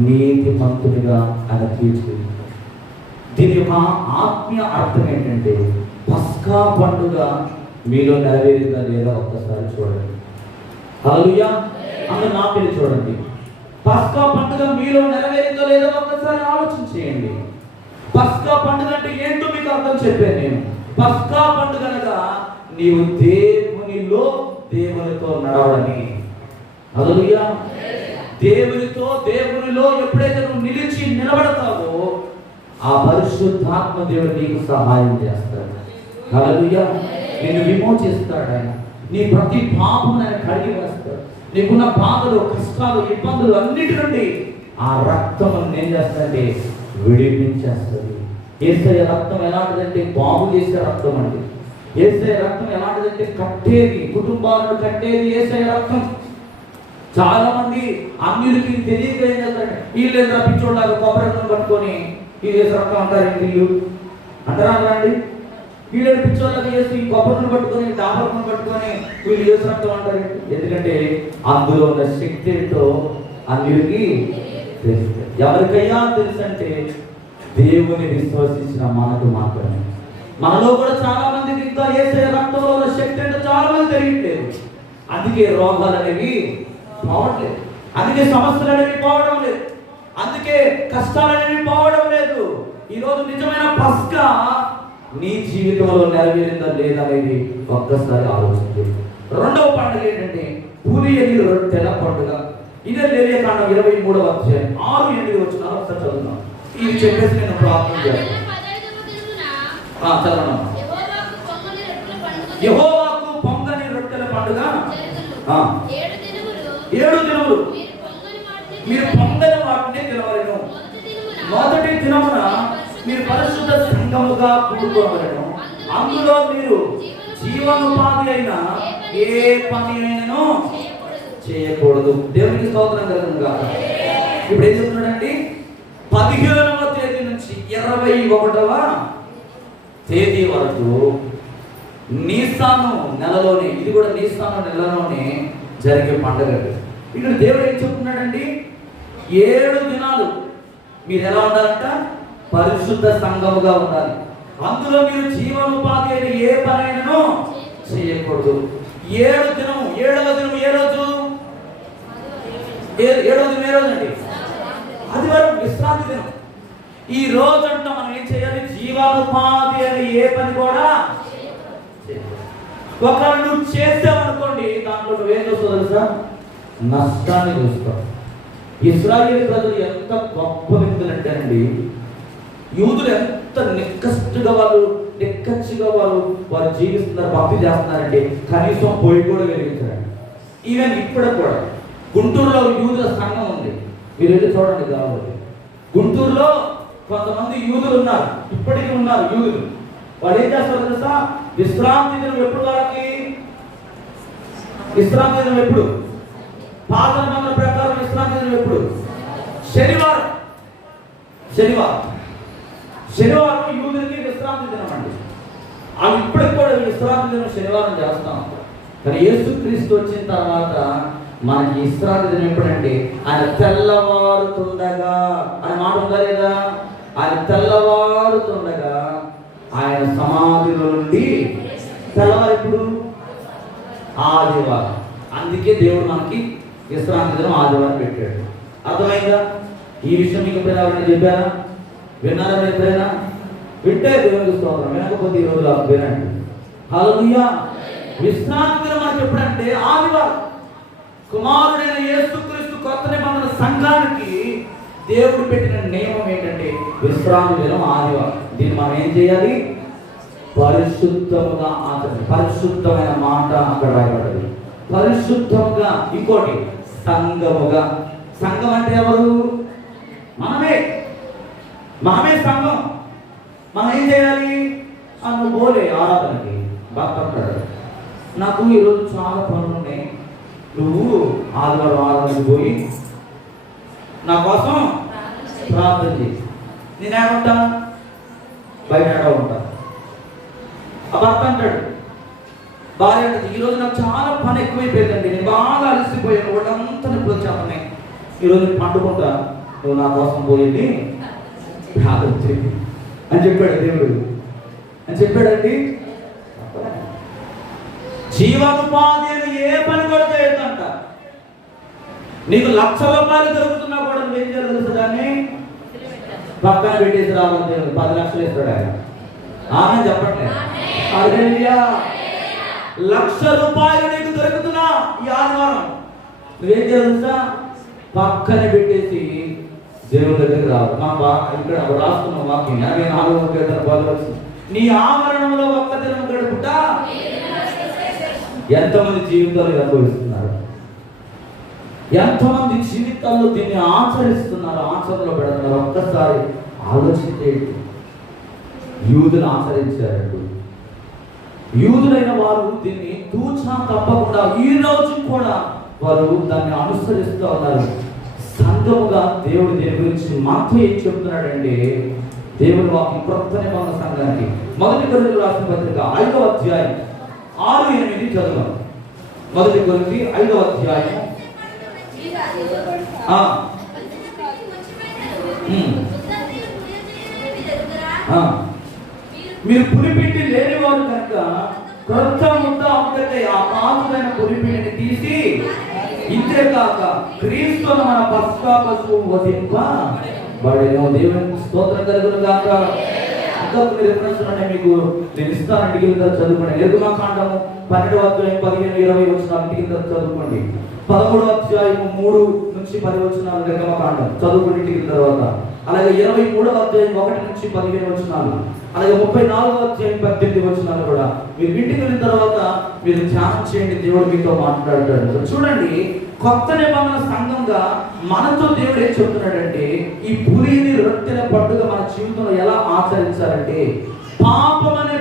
నీతి మంతునిగా ఆయన తీర్చుకుంది. దీని యొక్క ఆత్మీయ అర్థం ఏంటంటే పస్కా పండుగ మీలో నెరవేరిందా లేదా ఒక్కసారి చూడండి. హల్లెలూయా. అందరూ నా పేరు చూడండి. పస్కా పండుగ మీలో నెరవేరిందో లేదో ఒక్కసారి ఆలోచన చేయండి. పస్కా పండుగ అంటే ఏంటో మీకు అర్థం చెప్పాను నేను. పస్కా పండుగ అనగా నీవు దేవునిలో దేవునితో నడవడని. హల్లెలూయా. దేవునిలో ఎప్పుడైతే నువ్వు నిలబడతావో ఆ పరిశుద్ధాత్మ దేవుడు నీకు సహాయం చేస్తాడు. హల్లెలూయా. నిన్ను విమోచిస్తాడు ఆయన. నీ ప్రతి పాపం ఆయన కడిగి వేస్తాడు. నీకున్న బాధలు, కష్టాలు, ఇబ్బందులు అన్నిటి నుండి ఆ రక్తం ఏం చేస్తాడంటే విడిపించేస్తుంది. యేసయ్య రక్తం ఎలాంటిదంటే బాగు చేసే రక్తం అండి. యేసయ్య రక్తం ఎలాంటిదంటే కట్టేది, కుటుంబాలను కట్టేది యేసయ్య రక్తం. చాలా మంది అన్యులకి తెలియక ఏం చేస్తారంటే వీళ్ళు రప్పించోళ్ళగా కొబ్బరి రక్తం పట్టుకొని ఈ యేసు రక్తం అంటారు. వీళ్ళు అంటారా అండి? వీళ్ళు పిచ్చోళ్ళకి చేసి ఈ కొబ్బరిని పట్టుకొని డాబర్ను పట్టుకొని వీళ్ళు యేసు రక్తం అంటారు. ఎందుకంటే అందులో ఉన్న శక్తి ఏంటో అన్యులకి తెలుసు. ఎవరికైనా తెలుసు అంటే దేవుని విశ్వసించిన మనకు మాత్రమే. మనలో కూడా చాలా మందికి ఇంకా యేసయ్య రక్తంలో ఉన్న శక్తి అంటే చాలా మంది తెలియట్లేదు. అందుకే రోగాలు అనేవి పోవట్లేదు, అందుకే సమస్యలు అనేవి పోవడం లేదు, అందుకే కష్టాలు అనేవి పోవడం లేదు. ఈరోజు నిజమైన పస్కా నీ జీవితంలో నెరవేరిందా లేదా అనేది ఒక్కసారి ఆలోచించండి. రెండవ పండుగ ఏంటంటే పులియని రొట్టెల పండుగ. ఇదే లేవియాకాండం 23వ అధ్యాయం 6-8 వచనాలు ఒకసారి చదువుతాం. ఇది చెప్పేసి నేను ప్రార్థన చేస్తాను. చదవనమ్మా. యెహోవాకు పొంగని రొట్టెల పండుగ 7 దినములు మీరు పొంగని వాటిని తినవలెను. మొదటి దినమున మీరు పరిశుద్ధ సంఘముగా కూడుకోవలెను. అందులో మీరు జీవనోపాధి అయిన ఏ పని అయినను చేయకూడదు. దేవునికి స్తోత్రం కలుగును గాక. ఇప్పుడు ఏం చెప్తున్నాడండి? 15వ తేదీ నుంచి 21వ తేదీ వరకు నీసాను నెలలోనే, ఇది కూడా నీసాను నెలలోనే జరిగే పండుగ. ఇక్కడ దేవుడు ఏం చెప్తున్నాడండి? 7 దినాలు మీరు ఎలా ఉండాలంట? పరిశుద్ధ సంఘముగా ఉండాలి. అందులో మీరు జీవనోపాధి అయిన ఏ పనైనను చేయకూడదు. 7వ దినం ఏ రోజు? 7వ దినం ఏ రోజు అండి? ఆదివారం, విశ్రాంతి దినం. ఈ రోజంట మనం ఏం చేయాలి? జీవనోపాధి అనే ఏ పని కూడా ఒకవేళ నువ్వు చేసావనుకోండి, దాంట్లో నువ్వేం చూస్తావు తెలుసా? నష్టాన్ని చూస్తావు. ఇశ్రాయేలు ప్రజలు ఎంత గొప్ప వ్యక్తులు అంటే అండి, యూదులు ఎంత నిక్కచ్చిగా వారు జీవిస్తున్నారు, భక్తి చేస్తున్నారంటే కనీసం పొయ్యి కూడా వెలిగించారండి. ఈవెన్ ఇప్పుడు కూడా గుంటూరులో యూదుల సంఘం ఉంది, మీరు వెళ్ళి చూడండి కావాలి. గుంటూరులో కొంతమంది యూదులు ఉన్నారు, ఇప్పటికీ ఉన్నారు యూదులు. వాళ్ళు ఏం చేస్తారు తెలుసా? విశ్రాంతి దినం ఎప్పుడు వాళ్ళకి? విశ్రాంతి దినం ఎప్పుడు? పాత నిబంధన ప్రకారం విశ్రాంతి దినం ఎప్పుడు? శనివారం యూదులకి విశ్రాంతి దినం అండి. అవి ఇప్పటికి కూడా విశ్రాంతి దినం శనివారం చేస్తాం. కానీ యేసుక్రీస్తు వచ్చిన తర్వాత మనకి విశ్రాంతి దినం ఎప్పుడంటే ఆయన తెల్లవారుతుండగా అనే మాట ఉందా లేదా? ఆయన తెల్లవారుతుండగా ఆయన సమాధిలో నుండి తెల్లవారు ఎప్పుడు? ఆదివారం. అందుకే దేవుడు మనకి విశ్రాంతి దినం ఆదివారం పెట్టాడు. అర్థమైందా? ఈ విషయం మీకు ఎప్పుడైనా ఎవరైనా చెప్పారా? విన్నారా? ఎప్పుడైనా వింటే దేవునికి స్తోత్రం, వినకపోతే ఈ రోజులు వినండి. హల్లెలూయా. విశ్రాంతి దినం మనకి ఎప్పుడంటే ఆదివారం. కుమారుడైన యేసుక్రీస్తు కొత్త నిబంధన సంఘానికి దేవుడు పెట్టిన నియమం ఏంటంటే విశ్రాంతి దినం ఆదివారం. దీన్ని మనం ఏం చేయాలి? పరిశుద్ధముగా ఆచరణ, పరిశుద్ధమైన మాట అక్కడ రాయబడ్డది. పరిశుద్ధముగా. ఇంకోటి సంఘముగా. సంఘం అంటే ఎవరు? మనమే సంఘం. మనం ఏం చేయాలి? నువ్వు పోలే ఆరాధనకి. భర్త అంటాడు, నాకు ఈరోజు చాలా పనులు ఉన్నాయి, నువ్వు ఆదివారం ఆరాధనకి పోయి నా కోసం ప్రార్థన చేసి. నేనేమంటా? బయట ఉంటా. ఆ భర్త అంటాడు, భార్య అంటది, ఈరోజు నాకు చాలా పని ఎక్కువైపోయిందండి, నేను బాగా అలసిపోయాను, వాళ్ళంతా ఇప్పుడు వచ్చామన్నాయి, ఈరోజు పండుకుంటా, నువ్వు నా కోసం పోయింది ప్రార్థన చేయి అని చెప్పాడు దేవుడు. అని చెప్పాడండి. జీవనోపాధి అని ఏ పని కూడా చేయొద్దంట. నీకు ₹1,00,000 దొరుకుతున్నా కూడా నువ్వేం జరుగుతుంది? దాన్ని పక్కన పెట్టేసి రావాలి. దేవుడు 10 లక్షలు ఇస్తాడు ఆయన. ఆమె చెప్పట్లేదు. హల్లెలూయా. ₹1,00,000 నీకు దొరుకుతున్నా ఈ ఆదివారం నువ్వేం జరుగుతా? పక్కన పెట్టేసి దేవుడి దగ్గరికి రావాలి. ఇక్కడ రాసుకున్న వాక్యం 84 నీ ఆవరణంలో ఒక్క దినం గడుపుట ఎంతమంది జీవితాలు అనుభవిస్తున్నారు, ఎంతమంది జీవితాల్లో దీన్ని ఆచరిస్తున్నారు, ఆచరణలో పెడుతున్నారు. ఒక్కసారి ఆలోచించేయండి. యూదులు ఆచరించారండి. యూదులైన వారు దీన్ని తూచా తప్పకుండా ఈ రోజు కూడా వారు దాన్ని అనుసరిస్తూ ఉన్నారు. సంఘముగా దేవుడు దీని గురించి మాతో ఏం చెప్తున్నాడంటే, దేవుడు వాక్యం క్రొత్త నిబంధన సంఘానికి 1 కొరింథీయులకు రాసిన పత్రిక 5వ అధ్యాయం 6-8 చదువు. 1 కొరింథీయులకు 5వ అధ్యాయం మీరు పులిపిండి లేనివారు కనుక క్రొత్త ముద్ద అమ్మకై ఆ పాతమైన పులిపిండిని తీసి, ఇంతే కాక క్రీస్తును మన పస్కా పశువు వధింపబడెను. దేవునికి స్తోత్రం కలుగును గాక. ఇంకా కొన్ని రిఫరెన్స్ ఉన్నాయి మీకు నేను ఇస్తాను. ఇంటికి చదువుకోండి. నిర్గమకాండము 12వ అధ్యాయం 15-20 వచనాలు ఇంటికి చదువుకోండి. 13వ అధ్యాయం 3-10 వచనాలు నిర్గమకాండం చదువుకుని ఇంటికి తర్వాత. అలాగే 23వ అధ్యాయం 1-15 వచనాలు, అలాగే 34వ అధ్యాయం 18 వచనాలు కూడా మీరు ఇంటికి వెళ్ళిన తర్వాత మీరు ధ్యానం చేయండి. దేవుడు మీతో మాట్లాడతాడు. చూడండి, కొత్త నిబంధన సంఘంగా మనతో దేవుడు ఏం చెప్తున్నాడంటే, ఈ పులిని రొట్టెల పండుగ మన జీవితంలో ఎలా ఆచరించాలంటే, పాపం అనే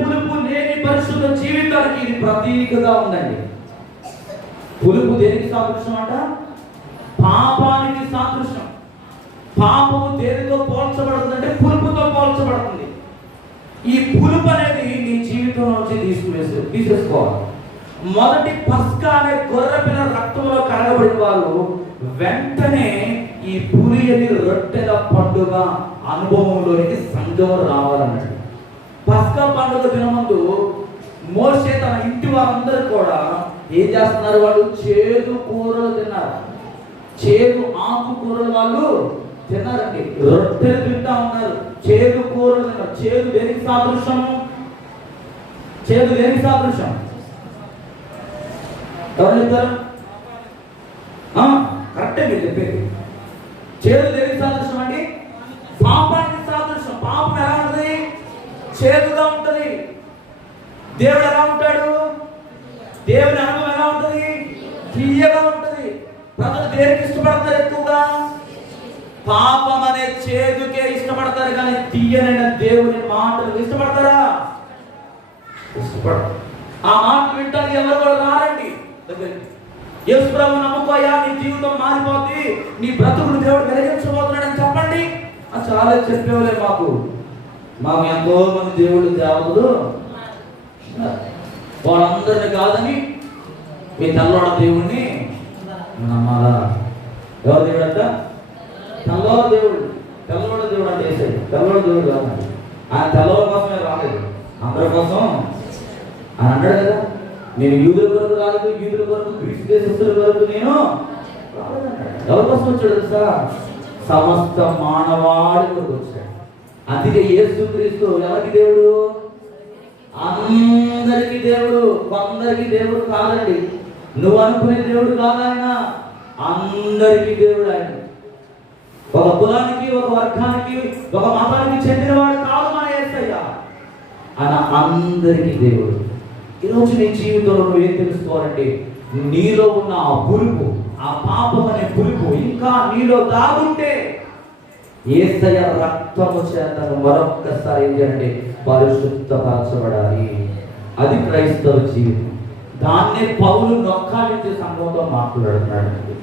పులుపు లేని పరిశుద్ధ జీవితానికి ఇది ప్రతీకగా ఉందండి. పులుపు దేనికి సాదృశ్యం అంట? పాపానికి సాదృశ్యం. పాపము దేనితో పోల్చబడుతుందంటే పులుపుతో పోల్చబడుతుంది. ఈ పులుపు అనేది నీ జీవితం నుంచి తీసేసుకోవాలి. మొదటి పస్కా అనే గొర్రెపిల్ల రక్తంలో కడగబడిన వారు వెంటనే ఈ పులి అని రొట్టెల పండుగ అనుభవంలోనికి సంఘం రావాలన్నాడు. పస్కా పండుగ దినమందు మోషే తన ఇంటి వారందరూ కూడా ఏం చేస్తున్నారు? వాళ్ళు చేదు కూరలు తిన్నారు, చేదు ఆకుకూరలు వాళ్ళు తిన్నారండి. రొట్టెలు తింటా ఉన్నారు, చేదు కూరలు తిన్నారు. చేదు దేనికి సాదృశ్యం? ఎవరు చెప్తారు? కరెక్టే మీరు చెప్పేది. చేదు దేనికి సాదృశ్యం అండి? పాపానికి సాదృశ్యం. పాపం ఎలా ఉంటుంది? చేదుగా ఉంటుంది. దేవుడు ఎలా ఉంటాడు? దేవుని అనుభవం ఎలా ఉంటుంది? తీయగా ఉంటుంది. ప్రజలు దేనికి ఇష్టపడతారు? ఎక్కువగా పాపం అనే చేదుకే ఇష్టపడతారు, కానీ తీయనైన దేవుని మాటలు ఇష్టపడతారా? ఇష్టపడతారు. ఆ మాటలు వింటానికి ఎవరు కూడా రారండి దగ్గరికి. యేసు ప్రభువుని నమ్ముకోయా, నీ జీవితం మారిపోద్ది, నీ బ్రతుకును దేవుడు వెలిగించబోతున్నాడని చెప్పండి. చాలా చెప్పేవాళ్ళే. మాకు ఎంతో మంది దేవుడు దేవతలు, వాళ్ళందరినీ కాదని మీ తెల్లవాడ దేవుడిని నమ్మాలా? ఎవరు దేవుడు అంట? తెల్లవాడ దేవుడు. తెల్లవాడ దేవుడు అంటే వేసాడు. తెల్లవాడ దేవుడు కాదండి. ఆయన తెల్లవాడ కోసమే రాలేదు, అందరి కోసం అని అన్నాడు కదా. నేను యూదుల కొరకు రాలేదు, యూదుల కొరకు, గ్రీసు దేశస్తుల కొరకు నేను రాలేదన్నాడు. ఎవరి కోసం వచ్చాడు తెలుసా? సమస్త మానవాళి కొరకు వచ్చాడు. అందుకే యేసుక్రీస్తు ఎవరికి దేవుడు? అందరికి దేవుడు. కొందరికి దేవుడు కాదండి. నువ్వు అనుకునే దేవుడు కాదు ఆయన. అందరికి దేవుడు ఆయన. ఒక కులానికి, ఒక వర్గానికి, ఒక మతానికి చెందినవాడు కాదు. ఆయన అందరికీ దేవుడు. ఈరోజు నీ జీవితంలో నువ్వు ఏం తెలుసుకోవాలంటే, నీలో ఉన్న ఆ పులుపు, ఆ పాపం అనే పులుపు ఇంకా నీలో దాగుంటే యేసయ్య రక్తము చేత మరొక్కసారి ఏం చేయాలంటే పరిశుద్ధపరచబడాలి. అది క్రైస్తవ జీవితం. దాన్నే పౌలు నొక్కాలించే సంఘంతో మాట్లాడుతున్నాడు.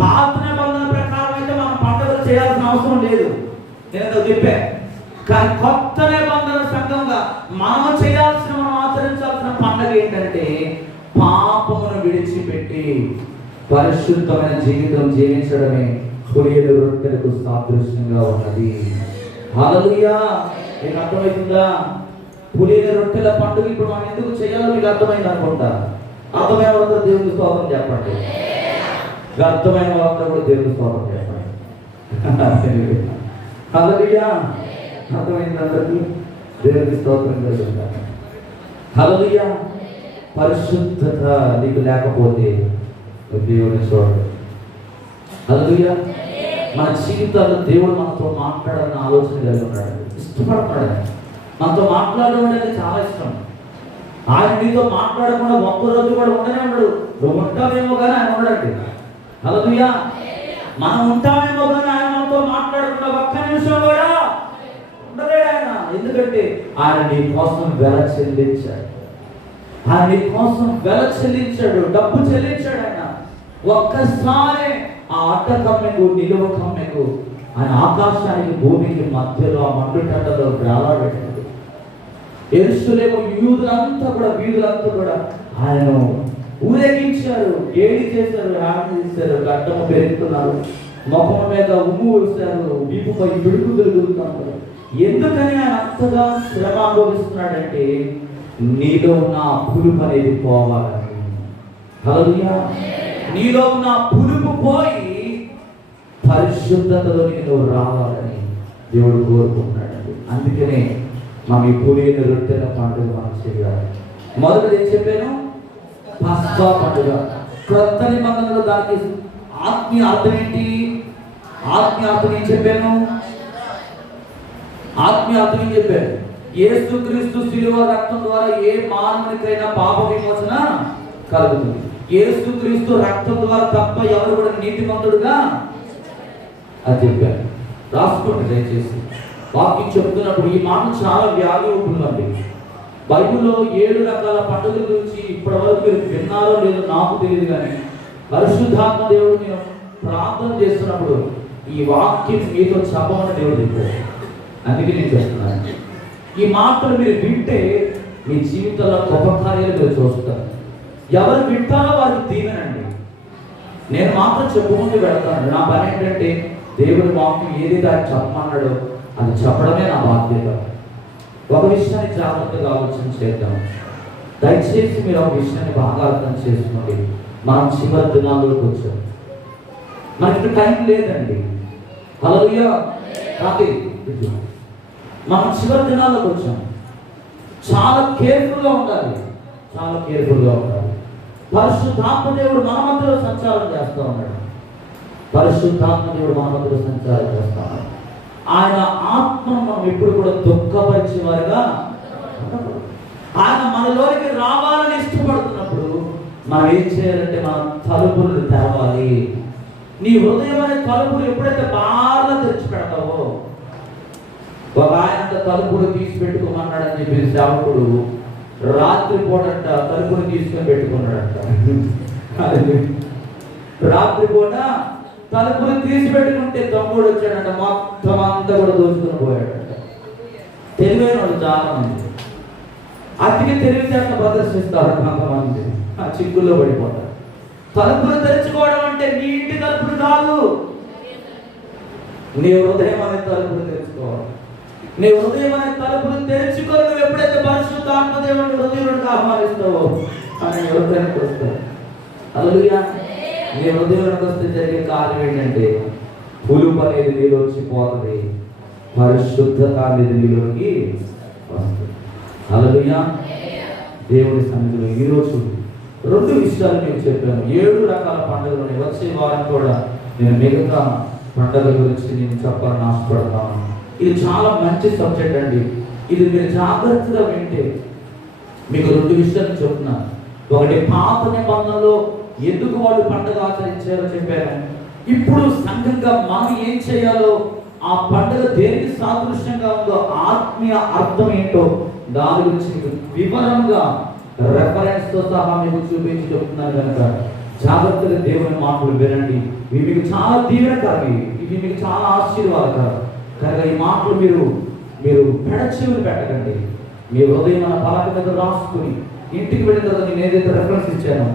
పాత నిబంధన ప్రకారం అయితే మనం పండుగలు చేయాల్సిన అవసరం లేదు, నేను చెప్పా. కానీ కొత్త నిబంధన సంఘంగా మనం చేయాల్సిన, మనం ఆచరించాల్సిన పండుగ ఏంటంటే పాపమును విడిచిపెట్టి పరిశుద్ధమైన జీవితం జీవించడమే పులియల రొట్టెలకు సాదృశ్యంగా ఉన్నది. హల్లెలూయా. మీకు అర్థమవుతుందా? పులియల రొట్టెల పండుగ ఇప్పుడు మనం ఎందుకు చేయాలో మీకు అర్థమైంది అనుకుంటా. అర్థమైన వాళ్ళందరూ దేవుని స్తోత్రం చెప్పండి. అర్థమైన వాళ్ళందరూ కూడా దేవుని స్తోత్రం చెప్పండి. హల్లెలూయా. అర్థమైంది అందరికీ? దేవునికి స్తోత్రం కలుగుతారు. హల్లెలూయా. పరిశుద్ధత నీకు లేకపోతే దేవుని చూడండి. హల్లెలూయా. మన జీవితాల్లో దేవుడు మనతో మాట్లాడాలని ఆలోచన కలిగి ఉన్నాడు, ఇష్టపడతాడు. మనతో మాట్లాడడం అనేది చాలా ఇష్టం. ఆయన నీతో మాట్లాడకుండా ఒక్కరోజు కూడా ఉండనే ఉండడు. నువ్వు ఉంటావేమో కానీ ఆయన ఉండడండి. హల్లెలూయా. మనం ఉంటామేమో కానీ ఆయన మనతో మాట్లాడకుండా ఒక్క నిమిషం కూడా ఉండలేడు ఆయన. ఎందుకంటే ఆయన నీ కోసం వెల చెల్లించాడు. ఆయన నీ కోసం వెల చెల్లించాడు, డబ్బు చెల్లించాడు. ఆయన ఒక్కసారి ఆ అడ్డ కమ్మెకు, నిలువ కమ్మెకు, ఆయన ఆకాశానికి భూమికి మధ్యలో ఆ మండుటలో వేలాడబెట్టాడు. యెరూషలేము యూదులంతా కూడా, వీధులంతా కూడా ఆయన ఊరేగించారు, ఏడి చేశారు, హామీ చేశారు, గడ్డము పెరుగుతున్నారు, ముఖం మీద ఉమ్ము వేశారు, వీపుపై పిడుగు తిరుగుతున్నారు. ఎందుకని ఆయన అంతగా శ్రమ అనుభవిస్తున్నాడంటే నీలో ఉన్న పులుపు అనేది పోవాలని. హల్లెలూయా. నీలో ఉన్న పులుపు పోయి పరిశుద్ధతలోకి నువ్వు రావాలని దేవుడు కోరుకుంటున్నాడు. అందుకనే మనం ఈ పులియని రొట్టెల పండుగ మనం చేయాలి. మొదటిది ఏం చెప్పాను? పస్కా పండుగ. క్రొత్త నిబంధనలో దానికి ఆత్మీయ అర్థం ఏంటి? ఆత్మీయ అర్థం ఏం చెప్పాను? ఆత్మీయ అర్థం ఏం చెప్పాను? యేసుక్రీస్తు శిలువ రక్తం ద్వారా ఏ మానవునికైనా పాప విమోచన కలుగుతుంది. యేసుక్రీస్తు రక్తం ద్వారా తప్ప ఎవరు కూడా నీతిమంతుడుగా అది చెప్పారు. రాసుకోండి దయచేసి. వాక్యం చెప్తున్నప్పుడు ఈ మాట చాలా వాల్యుబుల్ అండి. బైబిల్లో 7 రకాల పండుగల గురించి ఇప్పటి వరకు మీరు విన్నారో లేదో నాకు తెలియదు, కానీ పరిశుద్ధాత్మ దేవుడు నేను ప్రార్థన చేస్తున్నప్పుడు ఈ వాక్యం మీతో చెప్పమని దేవుడు చెప్పారు. అందుకే నేను చెప్తున్నాను. ఈ మాటలు మీరు వింటే మీ జీవితంలో గొప్ప కార్యాలు మీరు చూస్తారు. ఎవరు వింటారో వారికి దీవెనండి. నేను మాత్రం చెప్పుకుంటూ వెళ్తాను. నా పని ఏంటంటే దేవుడి వాక్యం ఏది దాన్ని చెప్పమన్నాడో అది చెప్పడమే నా బాధ్యత. ఒక విషయాన్ని జాగ్రత్తగా ఆలోచన చేద్దాం. దయచేసి మీరు ఒక విషయాన్ని బాగా అర్థం చేసుకోండి. మనం చివరి దినాల్లోకి వచ్చాం. మనకి టైం లేదండి. హల్లెలూయా. మనం చివరి దినాల్లోకి వచ్చాం. చాలా కేర్ఫుల్గా ఉండాలి, చాలా కేర్ఫుల్గా ఉండాలి. పరిశుద్ధాత్మ దేవుడు మన మధ్యలో సంచారం చేస్తూ ఉన్నాడు. పరిశుద్ధాత్మ దేవుడు మన మధ్యలో సంచారం చేస్తూ ఉన్నాడు. ఆయన ఆత్మను మనం ఎప్పుడు కూడా దుఃఖపరిచేవారుగా, ఆయన మనలోనికి రావాలని ఇష్టపడుతున్నప్పుడు మనం ఏం చేయాలంటే మన తలుపులు తెరవాలి. నీ హృదయం అనే తలుపులు ఎప్పుడైతే బాగా తెచ్చి పెడతావో, ఒక ఆయన తలుపులు తీసి పెట్టుకోమన్నాడని చెప్పి సేవకుడు రాత్రి పూట తలుపులు తీసుకొని పెట్టుకున్నాడంట. రాత్రి పూట తలుపులు తీసి పెట్టుకుంటే తమ్ముడు వచ్చాడంట, మొత్తం అంతా కూడా దోచుకుని పోయాడంట. తెలివైన వాడు చాలా మంది అతికి తెలివితేట ప్రదర్శిస్తారు. కొంతమంది ఆ చిక్కుల్లో పడిపోతారు. తలుపులు తెరుచుకోవడం అంటే నీ ఇంటి తలుపులు కాదు, నీ హృదయం అనే తలుపులు తెరుచుకోవాలి. నీ హృదయం అనే తలుపులు తెరుచుకొని నువ్వు ఎప్పుడైతే పరిశుద్ధాత్మ దేవుని హృదయంలోకి ఆహ్వానిస్తావో ఆయన హృదయానికి వస్తావు. హల్లెలూయా. నీ హృదయంలోకి వస్తే జరిగే కార్యం ఏంటంటే పులుపు అనేది నీలోకి పోతుంది, పరిశుద్ధత అనేది నీలోకి వస్తుంది. హల్లెలూయా. దేవుని సన్నిధిలో ఈరోజు 2 విషయాలు నేను చెప్పాను. 7 రకాల పండుగలు. వచ్చే వారం కూడా నేను మిగతా పండుగల గురించి నేను చెప్పాలని ఆశపడతాను. ఇది చాలా మంచి సబ్జెక్ట్ అండి. ఇది మీరు జాగ్రత్తగా వింటే మీకు 2 విషయాలు చెప్తున్నాను. ఒకటి, పాత నిబంధనలో ఎందుకు వాళ్ళు పండుగ ఆచరించారో చెప్పాను. ఇప్పుడు సంఘంగా మనం ఏం చేయాలో, ఆ పండుగ దేనికి సాదృశ్యంగా ఉందో, ఆత్మీయ అర్థం ఏంటో దాని గురించి మీకు వివరంగా రెఫరెన్స్ తో సహా మీకు చూపించి చెప్తున్నాను కనుక జాగ్రత్తగా దేవుని మాటలు వినండి. ఇవి మీకు చాలా దీవెనకరవి, ఇవి మీకు చాలా ఆశీర్వాదకరం కనుక ఈ మాటలు మీరు పెడచెవిని పెట్టకండి. మీ హృదయం మన పలక మీద రాసుకుని ఇంటికి వెళ్ళిన తర్వాత నేను ఏదైతే రెఫరెన్స్ ఇచ్చానో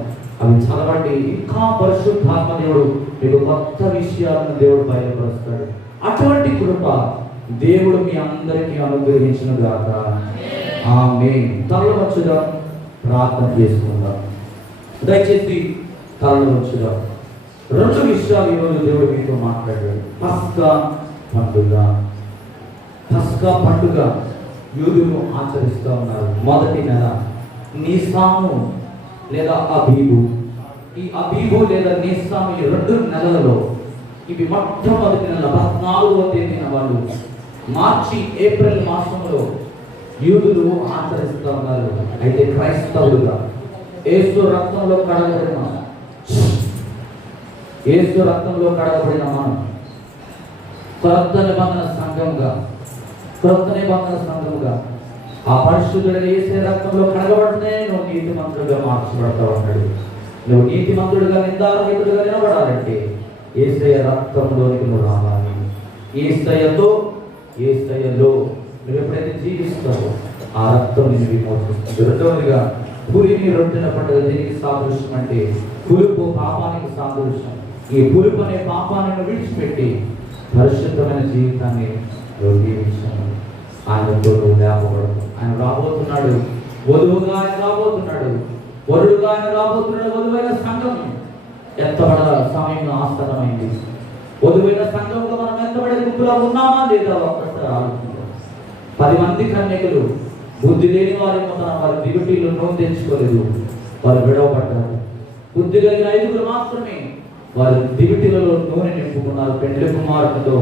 అవి చదవండి. ఇంకా పరిశుద్ధాత్మ దేవుడు మీకు కొత్త విషయాలను దేవుడు బయలుపరుస్తాడు. అటువంటి కృప దేవుడు మీ అందరికీ అనుగ్రహించిన గాక. ఆమేన్. తలలో వచ్చుగా ప్రార్థన చేసుకుందాం. దయచేసి తలలో వచ్చుగా 2 విషయాలు ఈరోజు దేవుడు మీతో మాట్లాడాడు. పస్కా పండుగ యూదులు ఆచరిస్తూ ఉన్నారు. మొదటి నెల నీసాము లేదా అబీబు. ఈ అబీబు లేదా నీసాము ఈ 2 నెలలలో ఇవి మొట్టమొదటి నెల 14వ తేదీన వాళ్ళు మార్చి ఏప్రిల్ మాసంలో యూదులు ఆచరిస్తూ ఉన్నారు. అయితే క్రైస్తవులుగా యేసు రక్తంలో కడగబడిన మనం క్రొత్త నిబంధన సంఘంగా ఆ పరిశుద్ధుడు యేసు రక్తంలో కడగబడితే నువ్వు నీతిమంతుడుగా మార్చబడతావు అన్నాడు. నువ్వు నీతిమంతుడుగా నిందారహితుడుగా నిలబడాలంటే యేసయ్య రక్తంలోనికి నువ్వు రావాలి. యేసయ్యలో నువ్వు ఎప్పుడైతే జీవిస్తావో ఆ రక్తం నిన్ను విమోచిస్తుంది. రెండవదిగా పులిని రొట్టెన పండుగ దీనికి సాదృశ్యం అంటే పులుపు పాపానికి సాదృశ్యం. ఈ పులుపు అనే పాపాన్ని విడిచిపెట్టి పరిశుద్ధమైన జీవితాన్ని జీవించాను. ఆయనతో లేపబడదు. ఆయన రాబోతున్నాడు, వధువుగా ఆయన రాబోతున్నాడు, వరుడుగా ఆయన రాబోతున్నాడు. వధువైన సంఘం ఎత్తబడ సమయం ఆసన్నమైంది. వధువైన సంఘంలో మనం ఎత్తబడే గుంపులో ఉన్నామా లేదా ఒక్కసారి ఆలోచించాం. 10 మంది కన్యకులు బుద్ధి లేని వారేమో వారి దివిటీలో నూనె తెచ్చుకోలేదు, వారు విడవబడ్డారు. బుద్ధి కలిగిన 5 మాత్రమే వారి దివిటీలలో నూనె నింపుకున్నారు. పెండ్లి కుమారునితో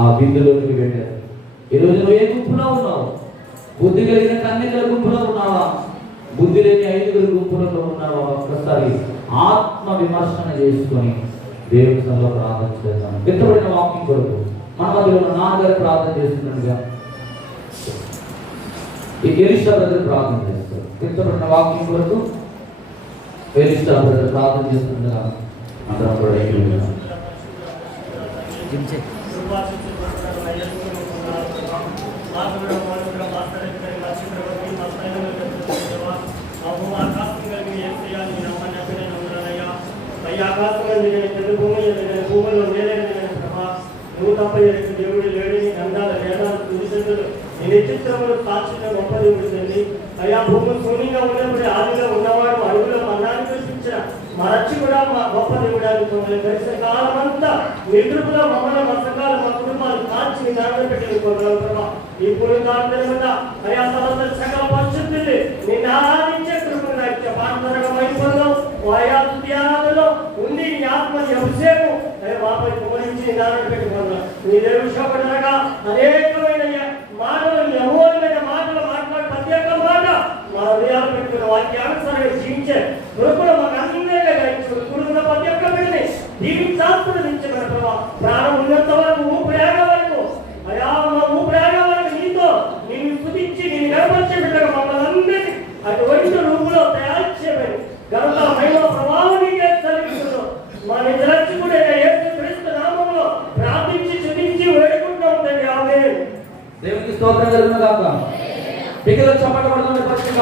ఆ బిందులోకి వెళ్ళారు. ఈరోజు నువ్వు ఏ గుంపులో ఉన్నావు? బుద్ధి కలిగిన కన్యకల గుంపులో ఉన్నావా? బుద్ధి లేని 5 గుంపులలో ఉన్నావా? ఒక్కసారి ఆత్మ విమర్శన చేసుకొని దేవుని సన్నిధిలో ప్రార్థన చేద్దాం. ఎత్తబడిన వాక్యం కొరకు మన మధ్యలో నాన్నగారు ప్రార్థన చేస్తున్నట్టుగా ఈ ఎలీషా బ్రదర్ ప్రార్థన చేస్తారు. ఎత్తబడిన వాక్యం కొరకు ఎలీషా బ్రదర్ ప్రార్థన చేస్తుండగా అందరం కూడా నువ్వు తప్ప దేవుడు లేడని గంధాల వేదాలు తుదిశంతులు నీ చిత్రములు సాక్షిగా గొప్ప దేవుడు తండ్రి. అయ్యా భూములు శూన్యంగా ఉన్నప్పుడు ఆదిలో ఉన్నవాడు అడుగులో మరణాన్ని సృష్టించిన మా రక్షి కూడా మా గొప్ప దేవుడానికి గడిచిన కాలం అంతా నిద్రపులో మమ్మల్ని మసకాలు మా కుటుంబాలు కాల్చి దాంట్లో పెట్టుకోగలవు ప్రభా. ఇప్పుడు దాంట్లో అయ్యా సమస్త సకల పరిశుద్ధులు నిన్ను ఆరాధించే కృపను నాకు పాత్రగా మైపడదాం. ఆయా ధ్యానాలలో ఉండి నీ ఆత్మని అభిషేకం అయ్యా బాపై కుమరించి దాంట్లో పెట్టుకున్నాం. నీ దేవుడు శోభనగా అనేకమైన మాటలు అమూల్యమైన మాటలు మాట్లాడి ప్రతి ఒక్క మాట మా హృదయాలు పెట్టుకున్న వాక్యానుసారంగా జీవించే కృపను మాకు అందరిగా గ్రహించుకున్న ప్రతి ఒక్క బిడ్డని దీవించాల్సిన ప్రభావ ప్రాణం ఉన్నంత వరకు ఊపిరాగ వరకు అయా మా ఊపిరాగ వరకు నీతో నిన్ను స్తుతించి నిన్ను గర్వపరిచే బిడ్డగా మమ్మల్ని అందరినీ అటువంటి రూపులో తయారు చేయమని గత మహిమ ప్రభావం నీకే తొలగిస్తున్నాం. మా నిజరక్షకుడైన యేసు క్రీస్తు నామములో ప్రార్థించి స్తుతించి వేడుకుంటాం తండ్రి. ఆమేన్. దేవునికి స్తోత్రం కలుగును గాక. పిల్లలు చప్పట్లు కొడుతున్న పరిస్థితి